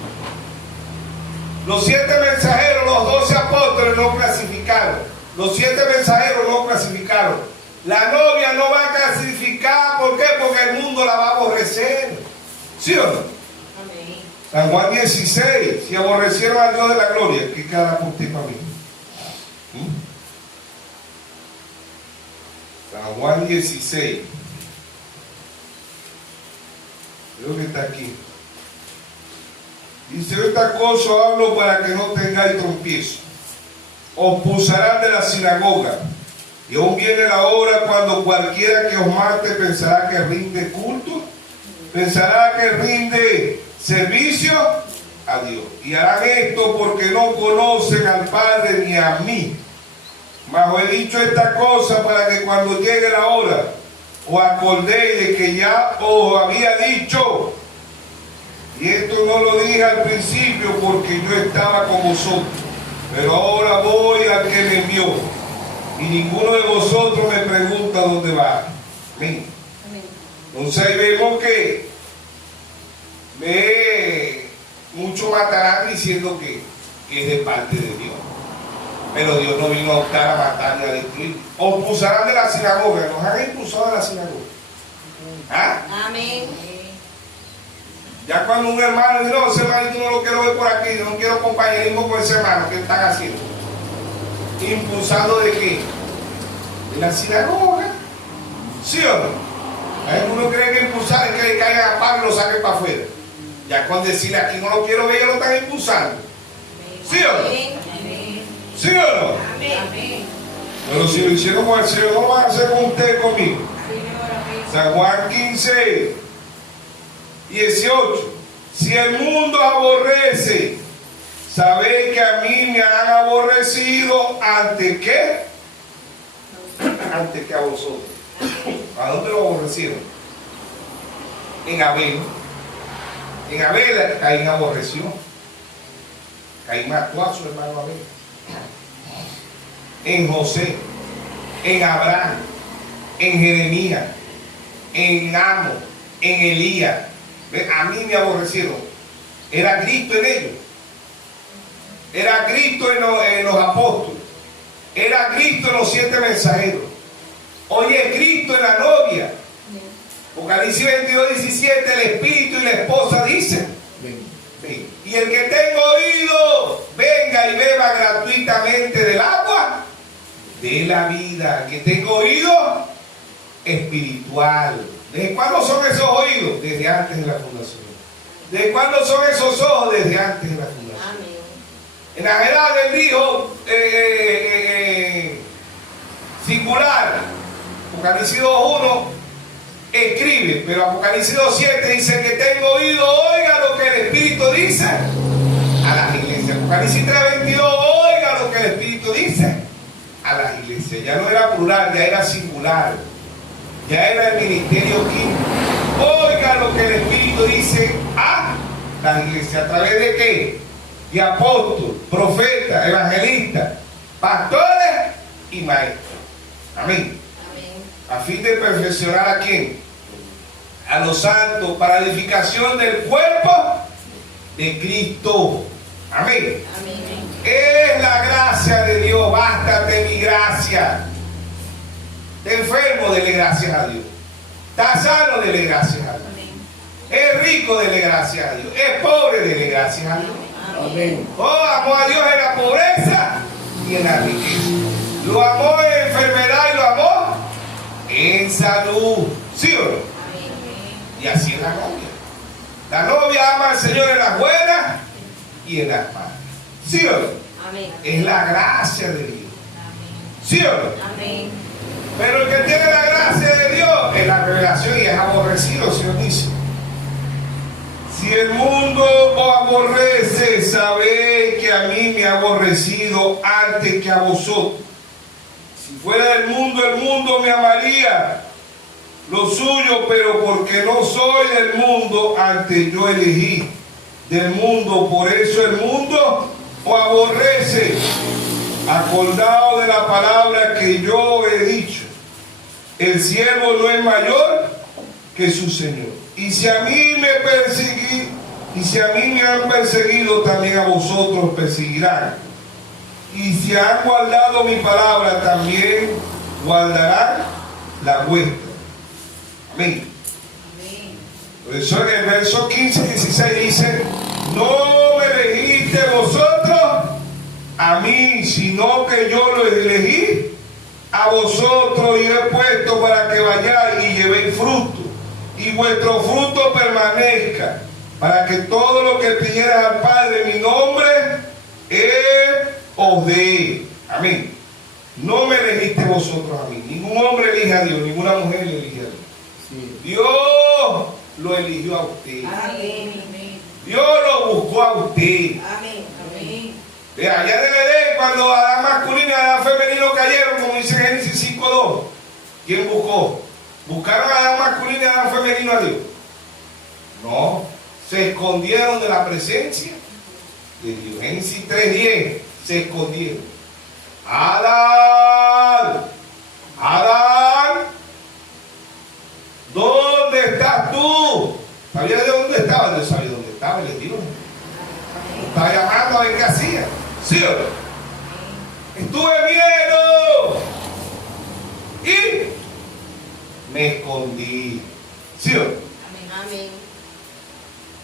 Los 7 mensajeros, los 12 apóstoles no clasificaron. Los 7 mensajeros no clasificaron. La novia no va a clasificar. ¿Por qué? Porque el mundo la va a aborrecer. ¿Sí o no? Amén. San Juan 16. Si aborrecieron al Dios de la gloria, ¿qué quedará por ti para mí? San Juan 16. Creo que está aquí. Dice, esta cosa hablo para que no tengáis tropiezo. Os expulsarán de la sinagoga. Y aún viene la hora cuando cualquiera que os mate pensará que rinde culto, pensará que rinde servicio a Dios. Y harán esto porque no conocen al Padre ni a mí. Mas os he dicho esta cosa para que cuando llegue la hora os acordéis de que ya os había dicho. Y esto no lo dije al principio porque yo estaba con vosotros. Pero ahora voy al que me envió. Y ninguno de vosotros me pregunta dónde va. Amén. Entonces ahí vemos que muchos matarán diciendo que es de parte de Dios. Pero Dios no vino a buscar a matar ni a destruir. Os expulsarán de la sinagoga. Nos han expulsado de la sinagoga. ¿Ah? Amén. Ya cuando un hermano dice, no, ese hermanito no lo quiero ver por aquí, yo no quiero compañerismo con ese hermano, ¿qué están haciendo? ¿Impulsando de qué? De la sinagoga. ¿Sí o no? Algunos creen que impulsar es que le caigan a Pablo y lo saquen para afuera. Ya con decirle aquí no lo quiero ver, ellos lo están impulsando. ¿Sí o no? ¿Sí o no? Amén. Pero si lo hicieron con el Señor, no lo van a hacer con usted y conmigo. San Juan 15, 18. Si el mundo aborrece, sabéis que a mí me han aborrecido antes que a vosotros. ¿A dónde lo aborrecieron? En Abel. En Abel Caín aborreció. Caín mató a su hermano Abel. En José, en Abraham, en Jeremías, en Amos, en Elías. A mí me aborrecieron. Era Cristo en ellos. Era Cristo en los apóstoles. Era Cristo en los 7 mensajeros. Hoy es Cristo en la novia. Apocalipsis 22:17, el espíritu y la esposa dicen: ven. Y el que tenga oído, venga y beba gratuitamente del agua de la vida. Que tenga oído espiritual. ¿Desde cuándo son esos oídos? Desde antes de la fundación. ¿Desde cuándo son esos ojos? Desde antes de la fundación. Amén. En la edad él dijo singular. Apocalipsis 2:1 escribe, pero Apocalipsis 2:7 dice: que tengo oído, oiga lo que el Espíritu dice a las iglesias. Apocalipsis 3:22, oiga lo que el Espíritu dice a las iglesias. Ya no era plural, ya era singular. Ya era el ministerio quinto. Oiga lo que el Espíritu dice a las iglesias. ¿A través de qué? De apóstoles, profetas, evangelistas, pastores y maestros. Amén. A fin de perfeccionar a quién? A los santos, para edificación del cuerpo de Cristo. Amén. Amén. Es la gracia de Dios. Bástate mi gracia. Te enfermo, dele gracias a Dios. Está sano, dele gracias a Dios. Amén. Es rico, dele gracias a Dios. Es pobre, dele gracias a Dios. Amén. Oh, amó a Dios en la pobreza y en la riqueza. Lo amó en enfermedad y lo amó en salud. ¿Sí o no? Y así es la novia. La novia ama al Señor en las buenas y en las malas. ¿Sí o no? Amén. Es la gracia de Dios. ¿Sí o no? Amén. Pero el que tiene la gracia de Dios es la revelación y es aborrecido, el Señor dice. Si el mundo os aborrece, sabéis que a mí me ha aborrecido antes que a vosotros. Si fuera del mundo, el mundo me amaría lo suyo, pero porque no soy del mundo, antes yo elegí del mundo, por eso el mundo os aborrece. Acordado de la palabra que yo he dicho, el siervo no es mayor que su Señor. Y si a mí me han perseguido, también a vosotros perseguirán. Y si han guardado mi palabra, también guardarán la vuestra. Amén. Por eso en el verso 15-16 dice: no me elegiste vosotros a mí, sino que yo lo elegí a vosotros y he puesto para que vayáis y llevéis fruto, y vuestro fruto permanezca, para que todo lo que pidieras al Padre en mi nombre, Él os dé. Amén. No me elegiste vosotros a mí. Ningún hombre elige a Dios, ninguna mujer le elige a Dios. Sí. Dios lo eligió a usted. Amén. Dios lo buscó a usted. Amén. Amén. Vea, allá del Edén, cuando Adán masculino y Adán femenino cayeron, como dice Génesis 5:2, ¿quién buscó? ¿Buscaron a Adán masculino y a Adán femenino a Dios? No, se escondieron de la presencia de Dios. Génesis 3:10, se escondieron. Adán, ¿dónde estás tú? ¿Sabía de dónde estaba? Dios sabía dónde estaba y le dijo. Estaba llamando a ver qué hacía. ¿Sí o no? Estuve miedo y me escondí. ¿Sí o no? Amén.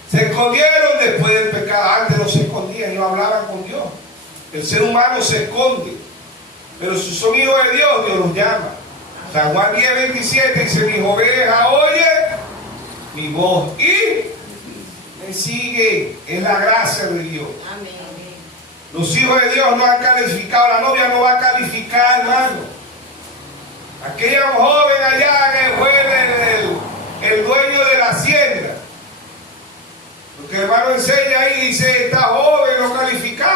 Se escondieron después del pecado. Antes no se escondían, no hablaban con Dios. El ser humano se esconde, pero si son hijos de Dios, Dios los llama. San Juan 10:27 dice: mis ovejas oyen mi voz y me siguen. Es la gracia de Dios. Amén. Los hijos de Dios no han calificado, la novia no va a calificar, hermano. Aquella joven allá que fue el dueño de la hacienda. Porque el hermano enseña ahí, dice: esta joven no calificaba.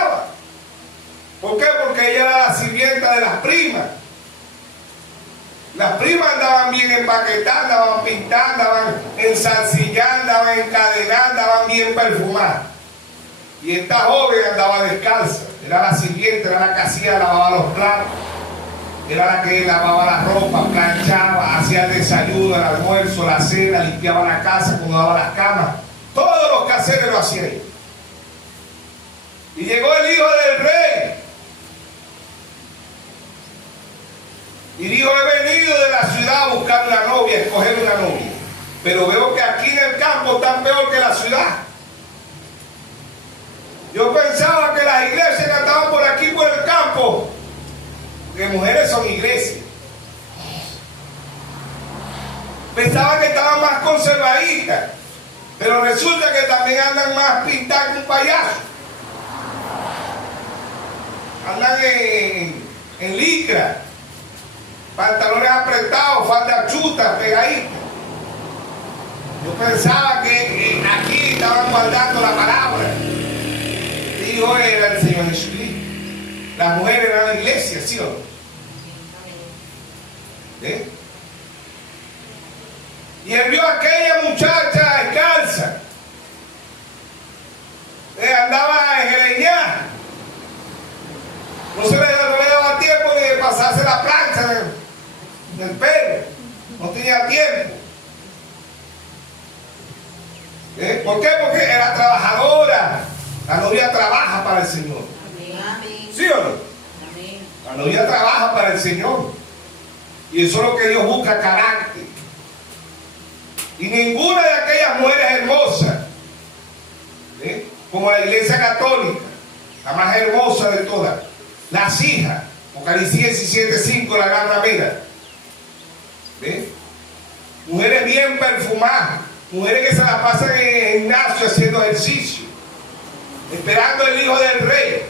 empaquetando, andaban pintando, andaban ensalcillando, andaban encadenando, andaban bien perfumadas. Y esta joven andaba descalza. Era la sirvienta, era la que hacía, lavaba los platos. Era la que lavaba la ropa, planchaba, hacía el desayuno, el almuerzo, la cena, limpiaba la casa, acomodaba las camas. Todos los quehaceres lo hacía ella. Y llegó el hijo del rey. Y dijo, he venido de la ciudad a buscar una novia, a escoger una novia. Pero veo que aquí en el campo están peor que la ciudad. Yo pensaba que las iglesias que estaban por aquí, por el campo, que mujeres son iglesias. Pensaba que estaban más conservaditas. Pero resulta que también andan más pintadas que un payaso. Andan en licra, pantalones apretados, falda chuta, pegaditas. Yo pensaba que aquí estaban guardando la palabra. Dijo era el Señor Jesucristo. Las mujeres eran la iglesia, ¿sí o no? ¿Eh? Y él vio a aquella muchacha descalza. Andaba en geleñar. No se le daba tiempo ni de pasarse la plancha del pelo. No tenía tiempo. ¿Por qué? Porque era trabajadora. La novia trabaja para el Señor. Amén. ¿Sí o no? Amén. La novia trabaja para el Señor. Y eso es lo que Dios busca, carácter. Y ninguna de aquellas mujeres hermosas, como la iglesia católica, la más hermosa de todas, las hijas, Apocalipsis 17:5, la gran ramera. Mujeres bien perfumadas, mujeres que se la pasan en el gimnasio haciendo ejercicio, esperando el hijo del rey.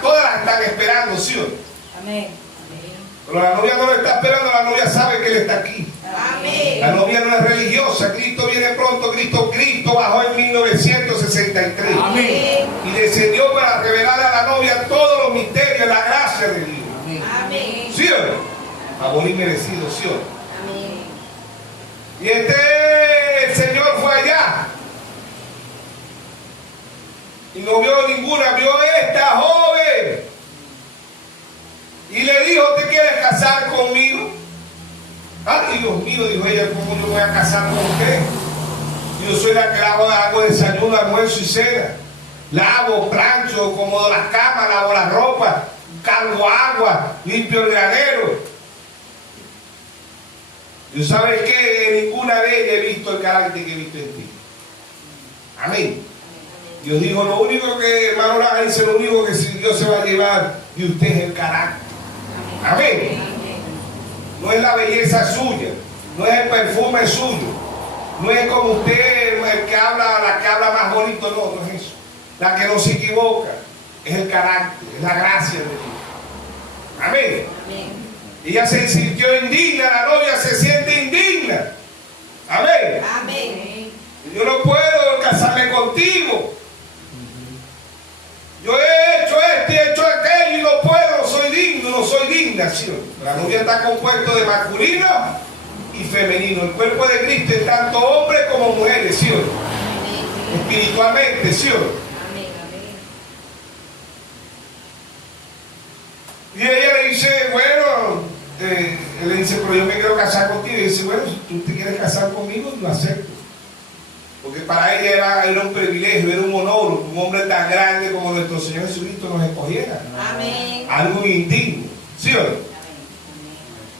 Todas las están esperando, ¿sí o no? Amén. Pero la novia no lo está esperando, la novia sabe que él está aquí. Amén. La novia no es religiosa, Cristo viene pronto, Cristo bajó en 1963. Amén. Y descendió para revelar a la novia todos los misterios, la gracia de Dios. Amén. ¿Sí o no? Favor inmerecido, ¿sí o no? Amén. Y el Señor fue allá. Y no vio ninguna, vio esta joven. Y le dijo, ¿te quieres casar conmigo? Ay, Dios mío, dijo ella, ¿cómo yo voy a casar con usted? Yo soy la que hago desayuno, almuerzo y cena. Lavo, plancho, acomodo las camas, lavo la ropa, cargo agua, limpio el granero. ¿Y sabes qué? En ninguna de ellas he visto el carácter que he visto en ti. Amén. Dios dijo, lo único que, hermano Lara dice, lo único que Dios se va a llevar de usted es el carácter. Amén. No es la belleza suya, no es el perfume suyo, no es como usted, el que habla, la que habla más bonito, no es eso. La que no se equivoca, es el carácter, es la gracia de Dios. Amén. Ella se sintió indigna, la novia se siente indigna. Amén. Amén. Yo no puedo casarme contigo. Yo he hecho esto y he hecho aquello y no puedo, no soy digno, no soy digna. ¿Sí? La novia está compuesto de masculino y femenino. El cuerpo de Cristo es tanto hombres como mujeres, ¿sí? Espiritualmente, ¿sí? Y ella le dice, bueno, él le dice, pero yo me quiero casar contigo. Y dice, bueno, si tú te quieres casar conmigo, lo acepto. Porque para ella era un privilegio, era un honor, un hombre tan grande como nuestro Señor Jesucristo nos escogiera. Amén. Algo indigno, ¿sí o no?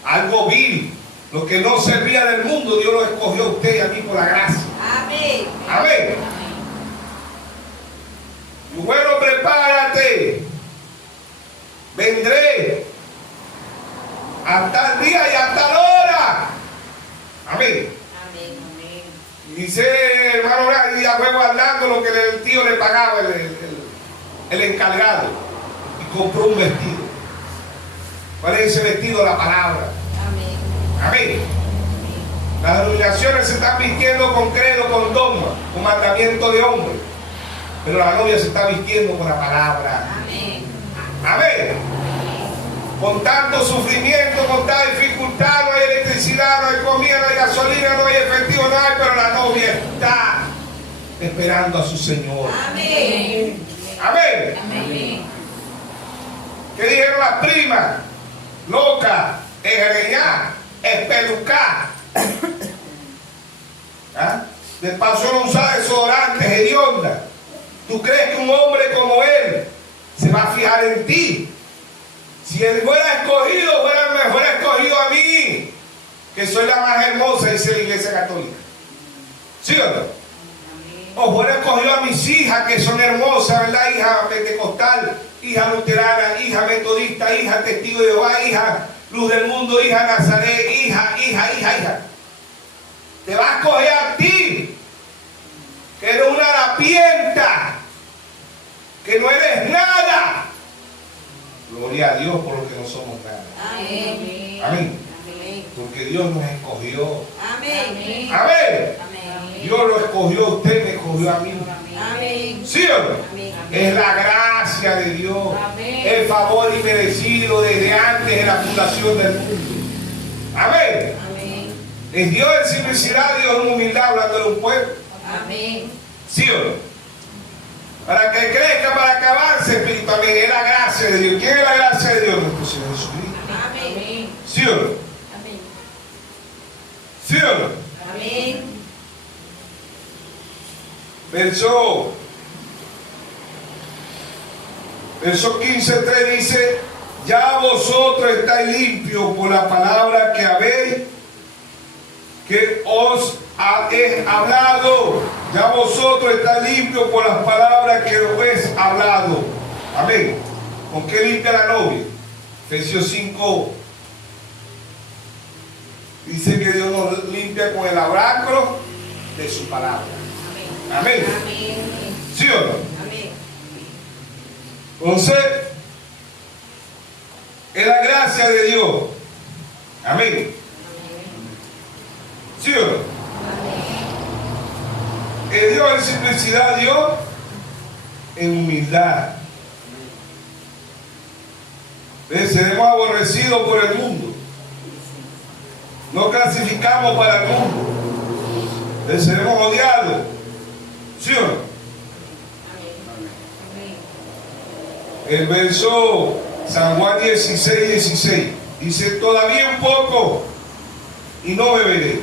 Algo vil. Lo que no servía del mundo, Dios lo escogió a usted y a mí por la gracia. Amén. Amén. Y bueno, prepárate. Vendré a tal día y a tal hora. Amén. Dice hermano, y ya fue guardando lo que el tío le pagaba, el encargado, y compró un vestido. ¿Cuál es ese vestido? La palabra. Amén. Amén. Las denominaciones se están vistiendo con credo, con dogma, con mandamiento de hombre, pero la novia se está vistiendo con la palabra. Amén. Amén. Con tanto sufrimiento, con tanta dificultad, no hay electricidad, no hay comida, no hay gasolina, no hay efectivo, no hay, pero la novia está esperando a su Señor. Amén. Amén. Amén. ¿Qué dijeron las primas? Loca, engreñada, espelucada. ¿Ah? De paso no usa desodorantes, hedionda. ¿Tú crees que un hombre como él se va a fijar en ti? Si él fuera escogido, fuera mejor escogido a mí, que soy la más hermosa, dice la Iglesia Católica. ¿Sí o no? O fuera escogido a mis hijas, que son hermosas, ¿verdad? Hija pentecostal, hija luterana, hija metodista, hija testigo de Jehová, hija luz del mundo, hija Nazaret, hija. Te va a escoger a ti, que eres una harapienta, que no eres nada. Gloria a Dios por lo que no somos nada. Amén. Amén. Amén. Porque Dios nos escogió. Amén. Amén. Amén. Dios lo escogió a usted, me escogió a mí. Amén. ¿Sí o no? Amén. Es la gracia de Dios. Amén. El favor inmerecido desde antes de la fundación del mundo. Amén. Amén. Es Dios en simplicidad, Dios en humildad, hablando de un pueblo. Amén. ¿Sí o no? Para que crezca, para que avance espiritualmente. Es la gracia de Dios. ¿Quién es la gracia de Dios? Nuestro Señor Jesucristo. Amén. ¿Sí o no? Amén. ¿Sí o no? Amén. Verso 15:3 dice: ya vosotros estáis limpios por la palabra que habéis, que os he hablado. Ya vosotros estáis limpios por las palabras que os he hablado. Amén. ¿Con qué limpia la novia? Efesios 5 dice que Dios nos limpia con el abrácro de su palabra. Amén. Amén. ¿Sí o no? Amén. Entonces, es la gracia de Dios. Amén. ¿Sí o no? Es Dios en simplicidad, Dios en humildad. Seremos aborrecidos por el mundo. No clasificamos para el mundo. Seremos odiados. ¿Sí o no? El verso San Juan 16:16 dice: todavía un poco y no beberé.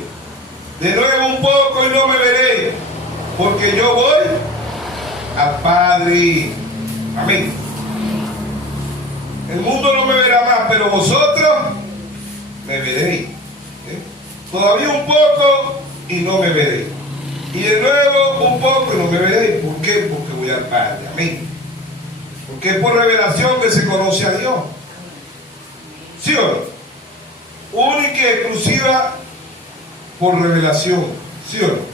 De nuevo un poco y no beberé, porque yo voy al Padre. Amén. El mundo no me verá más, pero vosotros me veréis. Todavía un poco y no me veréis. Y de nuevo un poco y no me veréis. ¿Por qué? Porque voy al Padre. Amén. Porque es por revelación que se conoce a Dios. ¿Sí o no? Única y exclusiva por revelación. ¿Sí o no?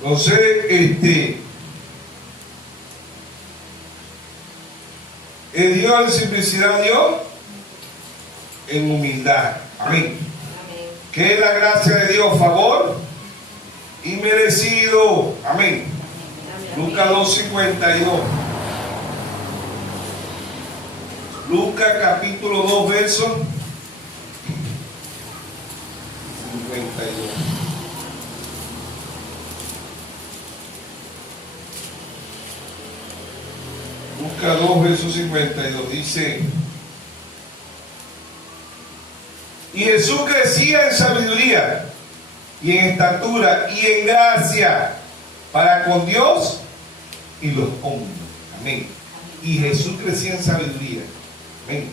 Entonces, es Dios en simplicidad, Dios en humildad. Amén. Que es la gracia de Dios, favor inmerecido. Amén. Lucas 2:52. Lucas capítulo 2, verso 52. Lucas 2, verso 52 dice: y Jesús crecía en sabiduría y en estatura y en gracia para con Dios y los hombres. Amén. Y Jesús crecía en sabiduría. Amén.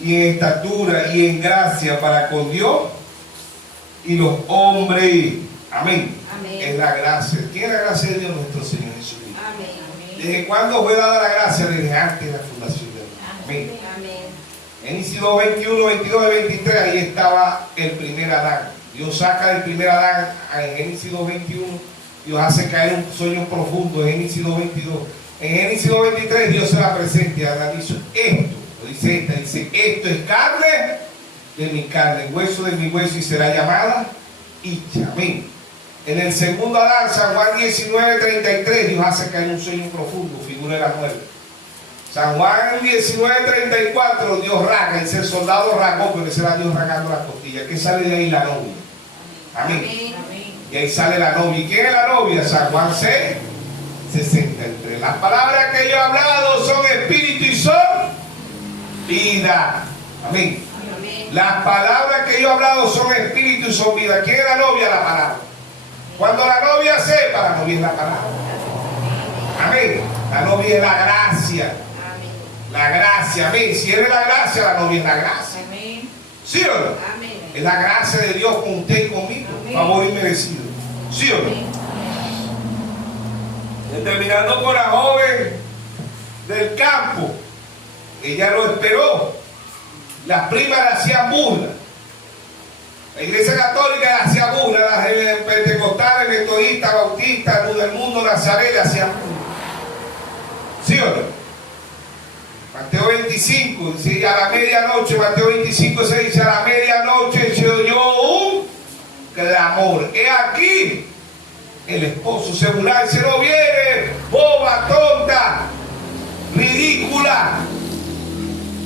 Y en estatura y en gracia para con Dios y los hombres. Amén. Amén. Es la gracia. ¿Quién es la gracia de Dios? Nuestro Señor Jesucristo. Amén. ¿Desde cuándo fue dada la gracia? Desde antes de la fundación del mundo. Amén. Amén. Génesis 2, 21, 22 y 23, ahí estaba el primer Adán. Dios saca el primer Adán en Génesis 2, 21. Dios hace caer un sueño profundo en Génesis 2, 22. En Génesis 2, 23, Dios se la presenta y Adán dice: esto, lo dice esta, dice: esto es carne de mi carne, hueso de mi hueso, y será llamada Icha. Amén. En el segundo Adán, San Juan 19:33, Dios hace caer un sueño profundo, figura de la muerte. San Juan 19:34, Dios raga, ese soldado ragó, pero ese era Dios ragando las costillas. ¿Qué sale de ahí? La novia. Amén. Y ahí sale la novia. ¿Y quién es la novia? San Juan 6:63. Las palabras que yo he hablado son espíritu y son vida. Amén. Las palabras que yo he hablado son espíritu y son vida. ¿Quién es la novia? La palabra. Cuando la novia sepa, la novia es la palabra. Amén. La novia es la gracia. La gracia, amén. Si eres la gracia, la novia es la gracia. ¿Sí o no? Es la gracia de Dios con usted y conmigo. Favor inmerecido. ¿Sí o no? Terminando con la joven del campo. Ella lo esperó. Las primas le hacían burla. La iglesia católica le hacía burla. Las pentecostales, metodistas, bautistas, luz del mundo, Nazaret le hacían burla. ¿Sí o no? Mateo 25, dice a la medianoche, Mateo 25 se dice a la medianoche se oyó un clamor. He aquí, el esposo se burlaba, dice no viene, boba, tonta, ridícula,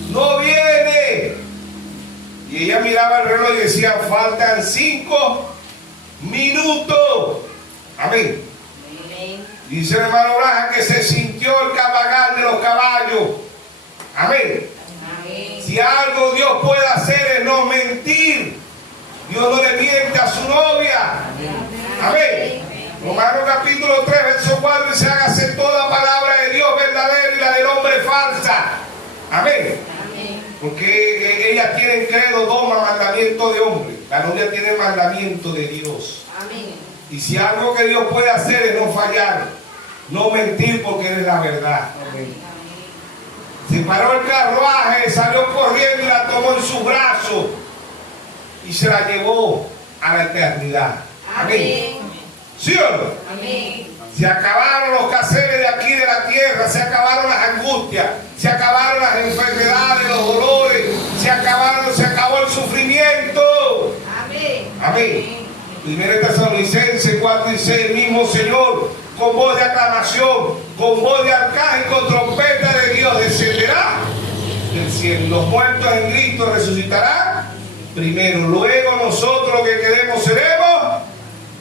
no viene. Y ella miraba el reloj y decía faltan 5 minutos. Amén. Dice el hermano Braja que se sintió el cabalgar de los caballos. Amén. Si algo Dios puede hacer es no mentir. Dios no le miente a su novia. Amén. Romanos capítulo 3, verso 4 dice hágase toda palabra de Dios verdadera y la del hombre falsa. Amén. Porque ellas tienen credo, dogma, mandamiento de hombre. La novia tiene el mandamiento de Dios. Y si algo que Dios puede hacer es no fallar, no mentir porque es la verdad. Amén. Se paró el carruaje, salió corriendo y la tomó en sus brazos y se la llevó a la eternidad. Amén. ¿Sí o no? Amén. Se acabaron los caseres de aquí de la tierra, se acabaron las angustias, se acabaron las enfermedades, los dolores, se acabó el sufrimiento. Amén. Amén. Primera Tesalonicenses 4:6, el mismo Señor, con voz de aclamación, con voz de arcángel, con trompeta de Dios, descenderá del cielo. Los muertos en Cristo resucitarán primero. Luego nosotros los que quedemos seremos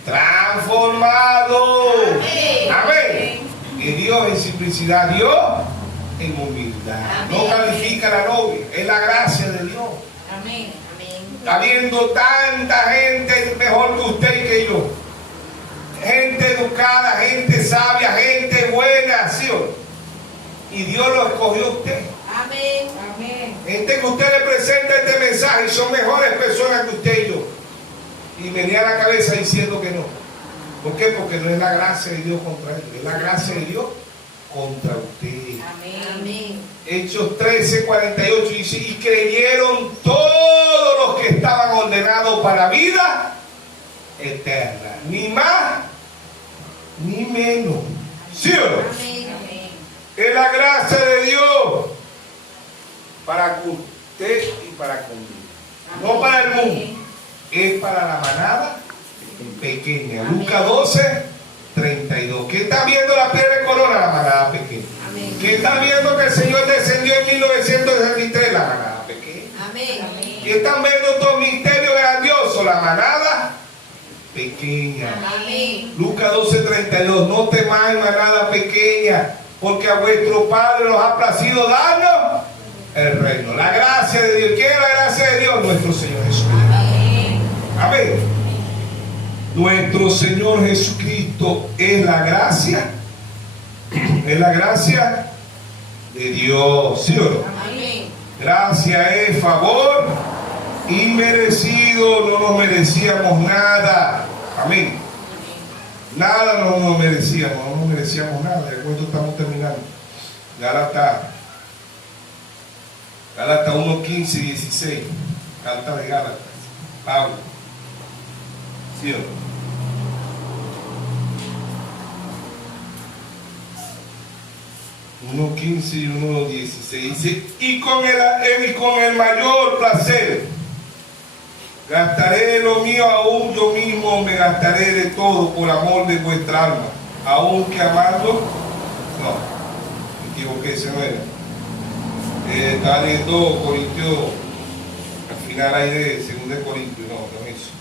transformados. Amén. Amén. Y Dios en simplicidad, Dios en humildad. Amén. No califica a la novia, es la gracia de Dios. Amén. Habiendo tanta gente mejor que usted y que yo, gente educada, gente sabia, gente buena, ¿sí o no? Y Dios lo escogió a usted. Amén. Amén. Gente que usted le presenta este mensaje y son mejores personas que usted y yo. Y me da la cabeza diciendo que no. ¿Por qué? Porque no es la gracia de Dios contra ellos, es la gracia de Dios contra usted. Amén. Amén. Hechos 13:48 dice, y creyeron todos los que estaban ordenados para vida eterna, ni más ni menos. ¿Sí o no? Amén. Es la gracia de Dios para usted y para conmigo. No para el mundo, es para la manada pequeña. Lucas 12:32. ¿Quién está viendo la piedra de corona? La manada pequeña. Amén. ¿Quién está viendo que el Señor descendió en 1963? La manada pequeña. Amén. ¿Quién están viendo estos misterios grandiosos? La manada pequeña. Amén. Lucas 12:32. No temáis, manada pequeña, porque a vuestro Padre os ha placido darnos el reino. La gracia de Dios. ¿Quién es la gracia de Dios? Nuestro Señor Jesucristo. Amén. Amén. Nuestro Señor Jesucristo es la gracia. Es la gracia de Dios. ¿Sí o no? Amén. Gracia es favor inmerecido. No nos merecíamos nada. Amén. Nada no nos merecíamos. No nos merecíamos nada. De acuerdo, estamos terminando. Gálatas 1:15-16. Carta de Gálatas. Pablo. ¿Sí o no? Uno 15 y 1:16 dice, y con el mayor placer Gastaré de lo mío, aún yo mismo me gastaré de todo por amor de vuestra alma. Aún que amando, no, me equivoqué, se no era. Estaba leyendo Corintios, al final hay de 2 Corintios, no es eso.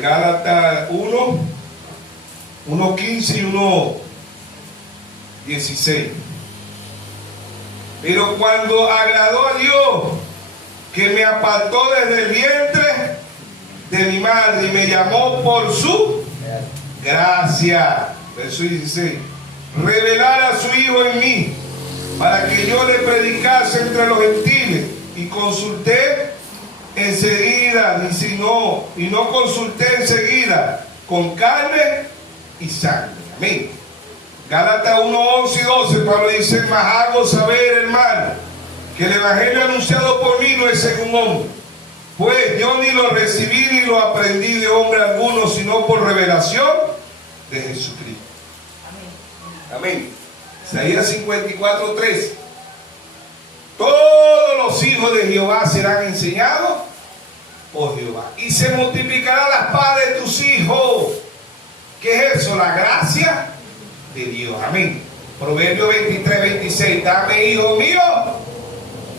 Gálatas 1:15 y 1:16. Pero cuando agradó a Dios, que me apartó desde el vientre de mi madre y me llamó por su gracia, verso 16, revelar a su Hijo en mí, para que yo le predicase entre los gentiles, y consulté enseguida, y no consulté enseguida con carne y sangre. Amén. Gálatas 1:11 y 12, Pablo dice: mas hago saber, hermano, que el evangelio anunciado por mí no es según hombre, pues yo ni lo recibí ni lo aprendí de hombre alguno, sino por revelación de Jesucristo. Amén. Isaías 54:3. Todos los hijos de Jehová serán enseñados por Jehová, y se multiplicará la paz de tus hijos. ¿Qué es eso? La gracia de Dios. Amén. Proverbio 23:26. Dame, hijo mío,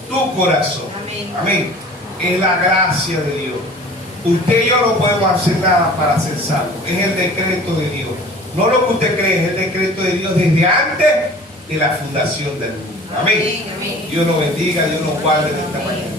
tu corazón. Amén. Amén. Es la gracia de Dios. Usted y yo no podemos hacer nada para ser salvos. Es el decreto de Dios. No lo que usted cree, es el decreto de Dios desde antes de la fundación del mundo. Amén. Amén. Dios nos bendiga, Dios nos guarde en esta mañana.